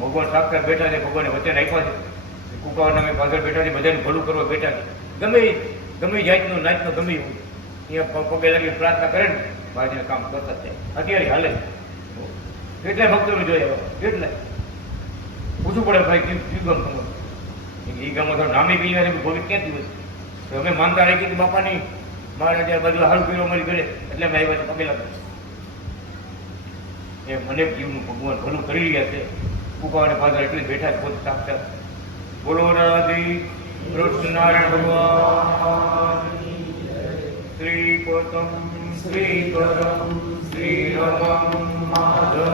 ભગવાન સાક્ષાત બેઠા છે, ભગવાને વચન આપ્યા છે, કુકાવાના મેં પાછળ બેઠા છે, બધાને ભલું કરવા બેઠા છે. ગમે જાતનો નાચનો ગમે અહીંયા પગે લાગી પ્રાર્થના કરે ને ભાઈને કામ કરતા છે. અત્યારે હાલે કેટલા ભક્તોને જોયા, કેટલા પૂછવું પડે ભાઈ કયું ગામ તમારું? એ ગામમાં તો નામે બી ભવિષ્ય ક્યાંથી હોય? તો અમે માનતા રાખી કે બાપાની મારા જ્યારે બાજુ હાલ કર્યો અમારી ઘરે, એટલે અમે આવ્યા પગે લાગ્યા. એ મને જીવનું ભગવાન ભલું કરી રહ્યા છે, કુકાવાને પાછળ એટલે બેઠા પોત સાક્ષાત. બોલો રાધે કૃષ્ણ નારાયણ ભગવાન શ્રી પરમ શ્રી રમમ માધવ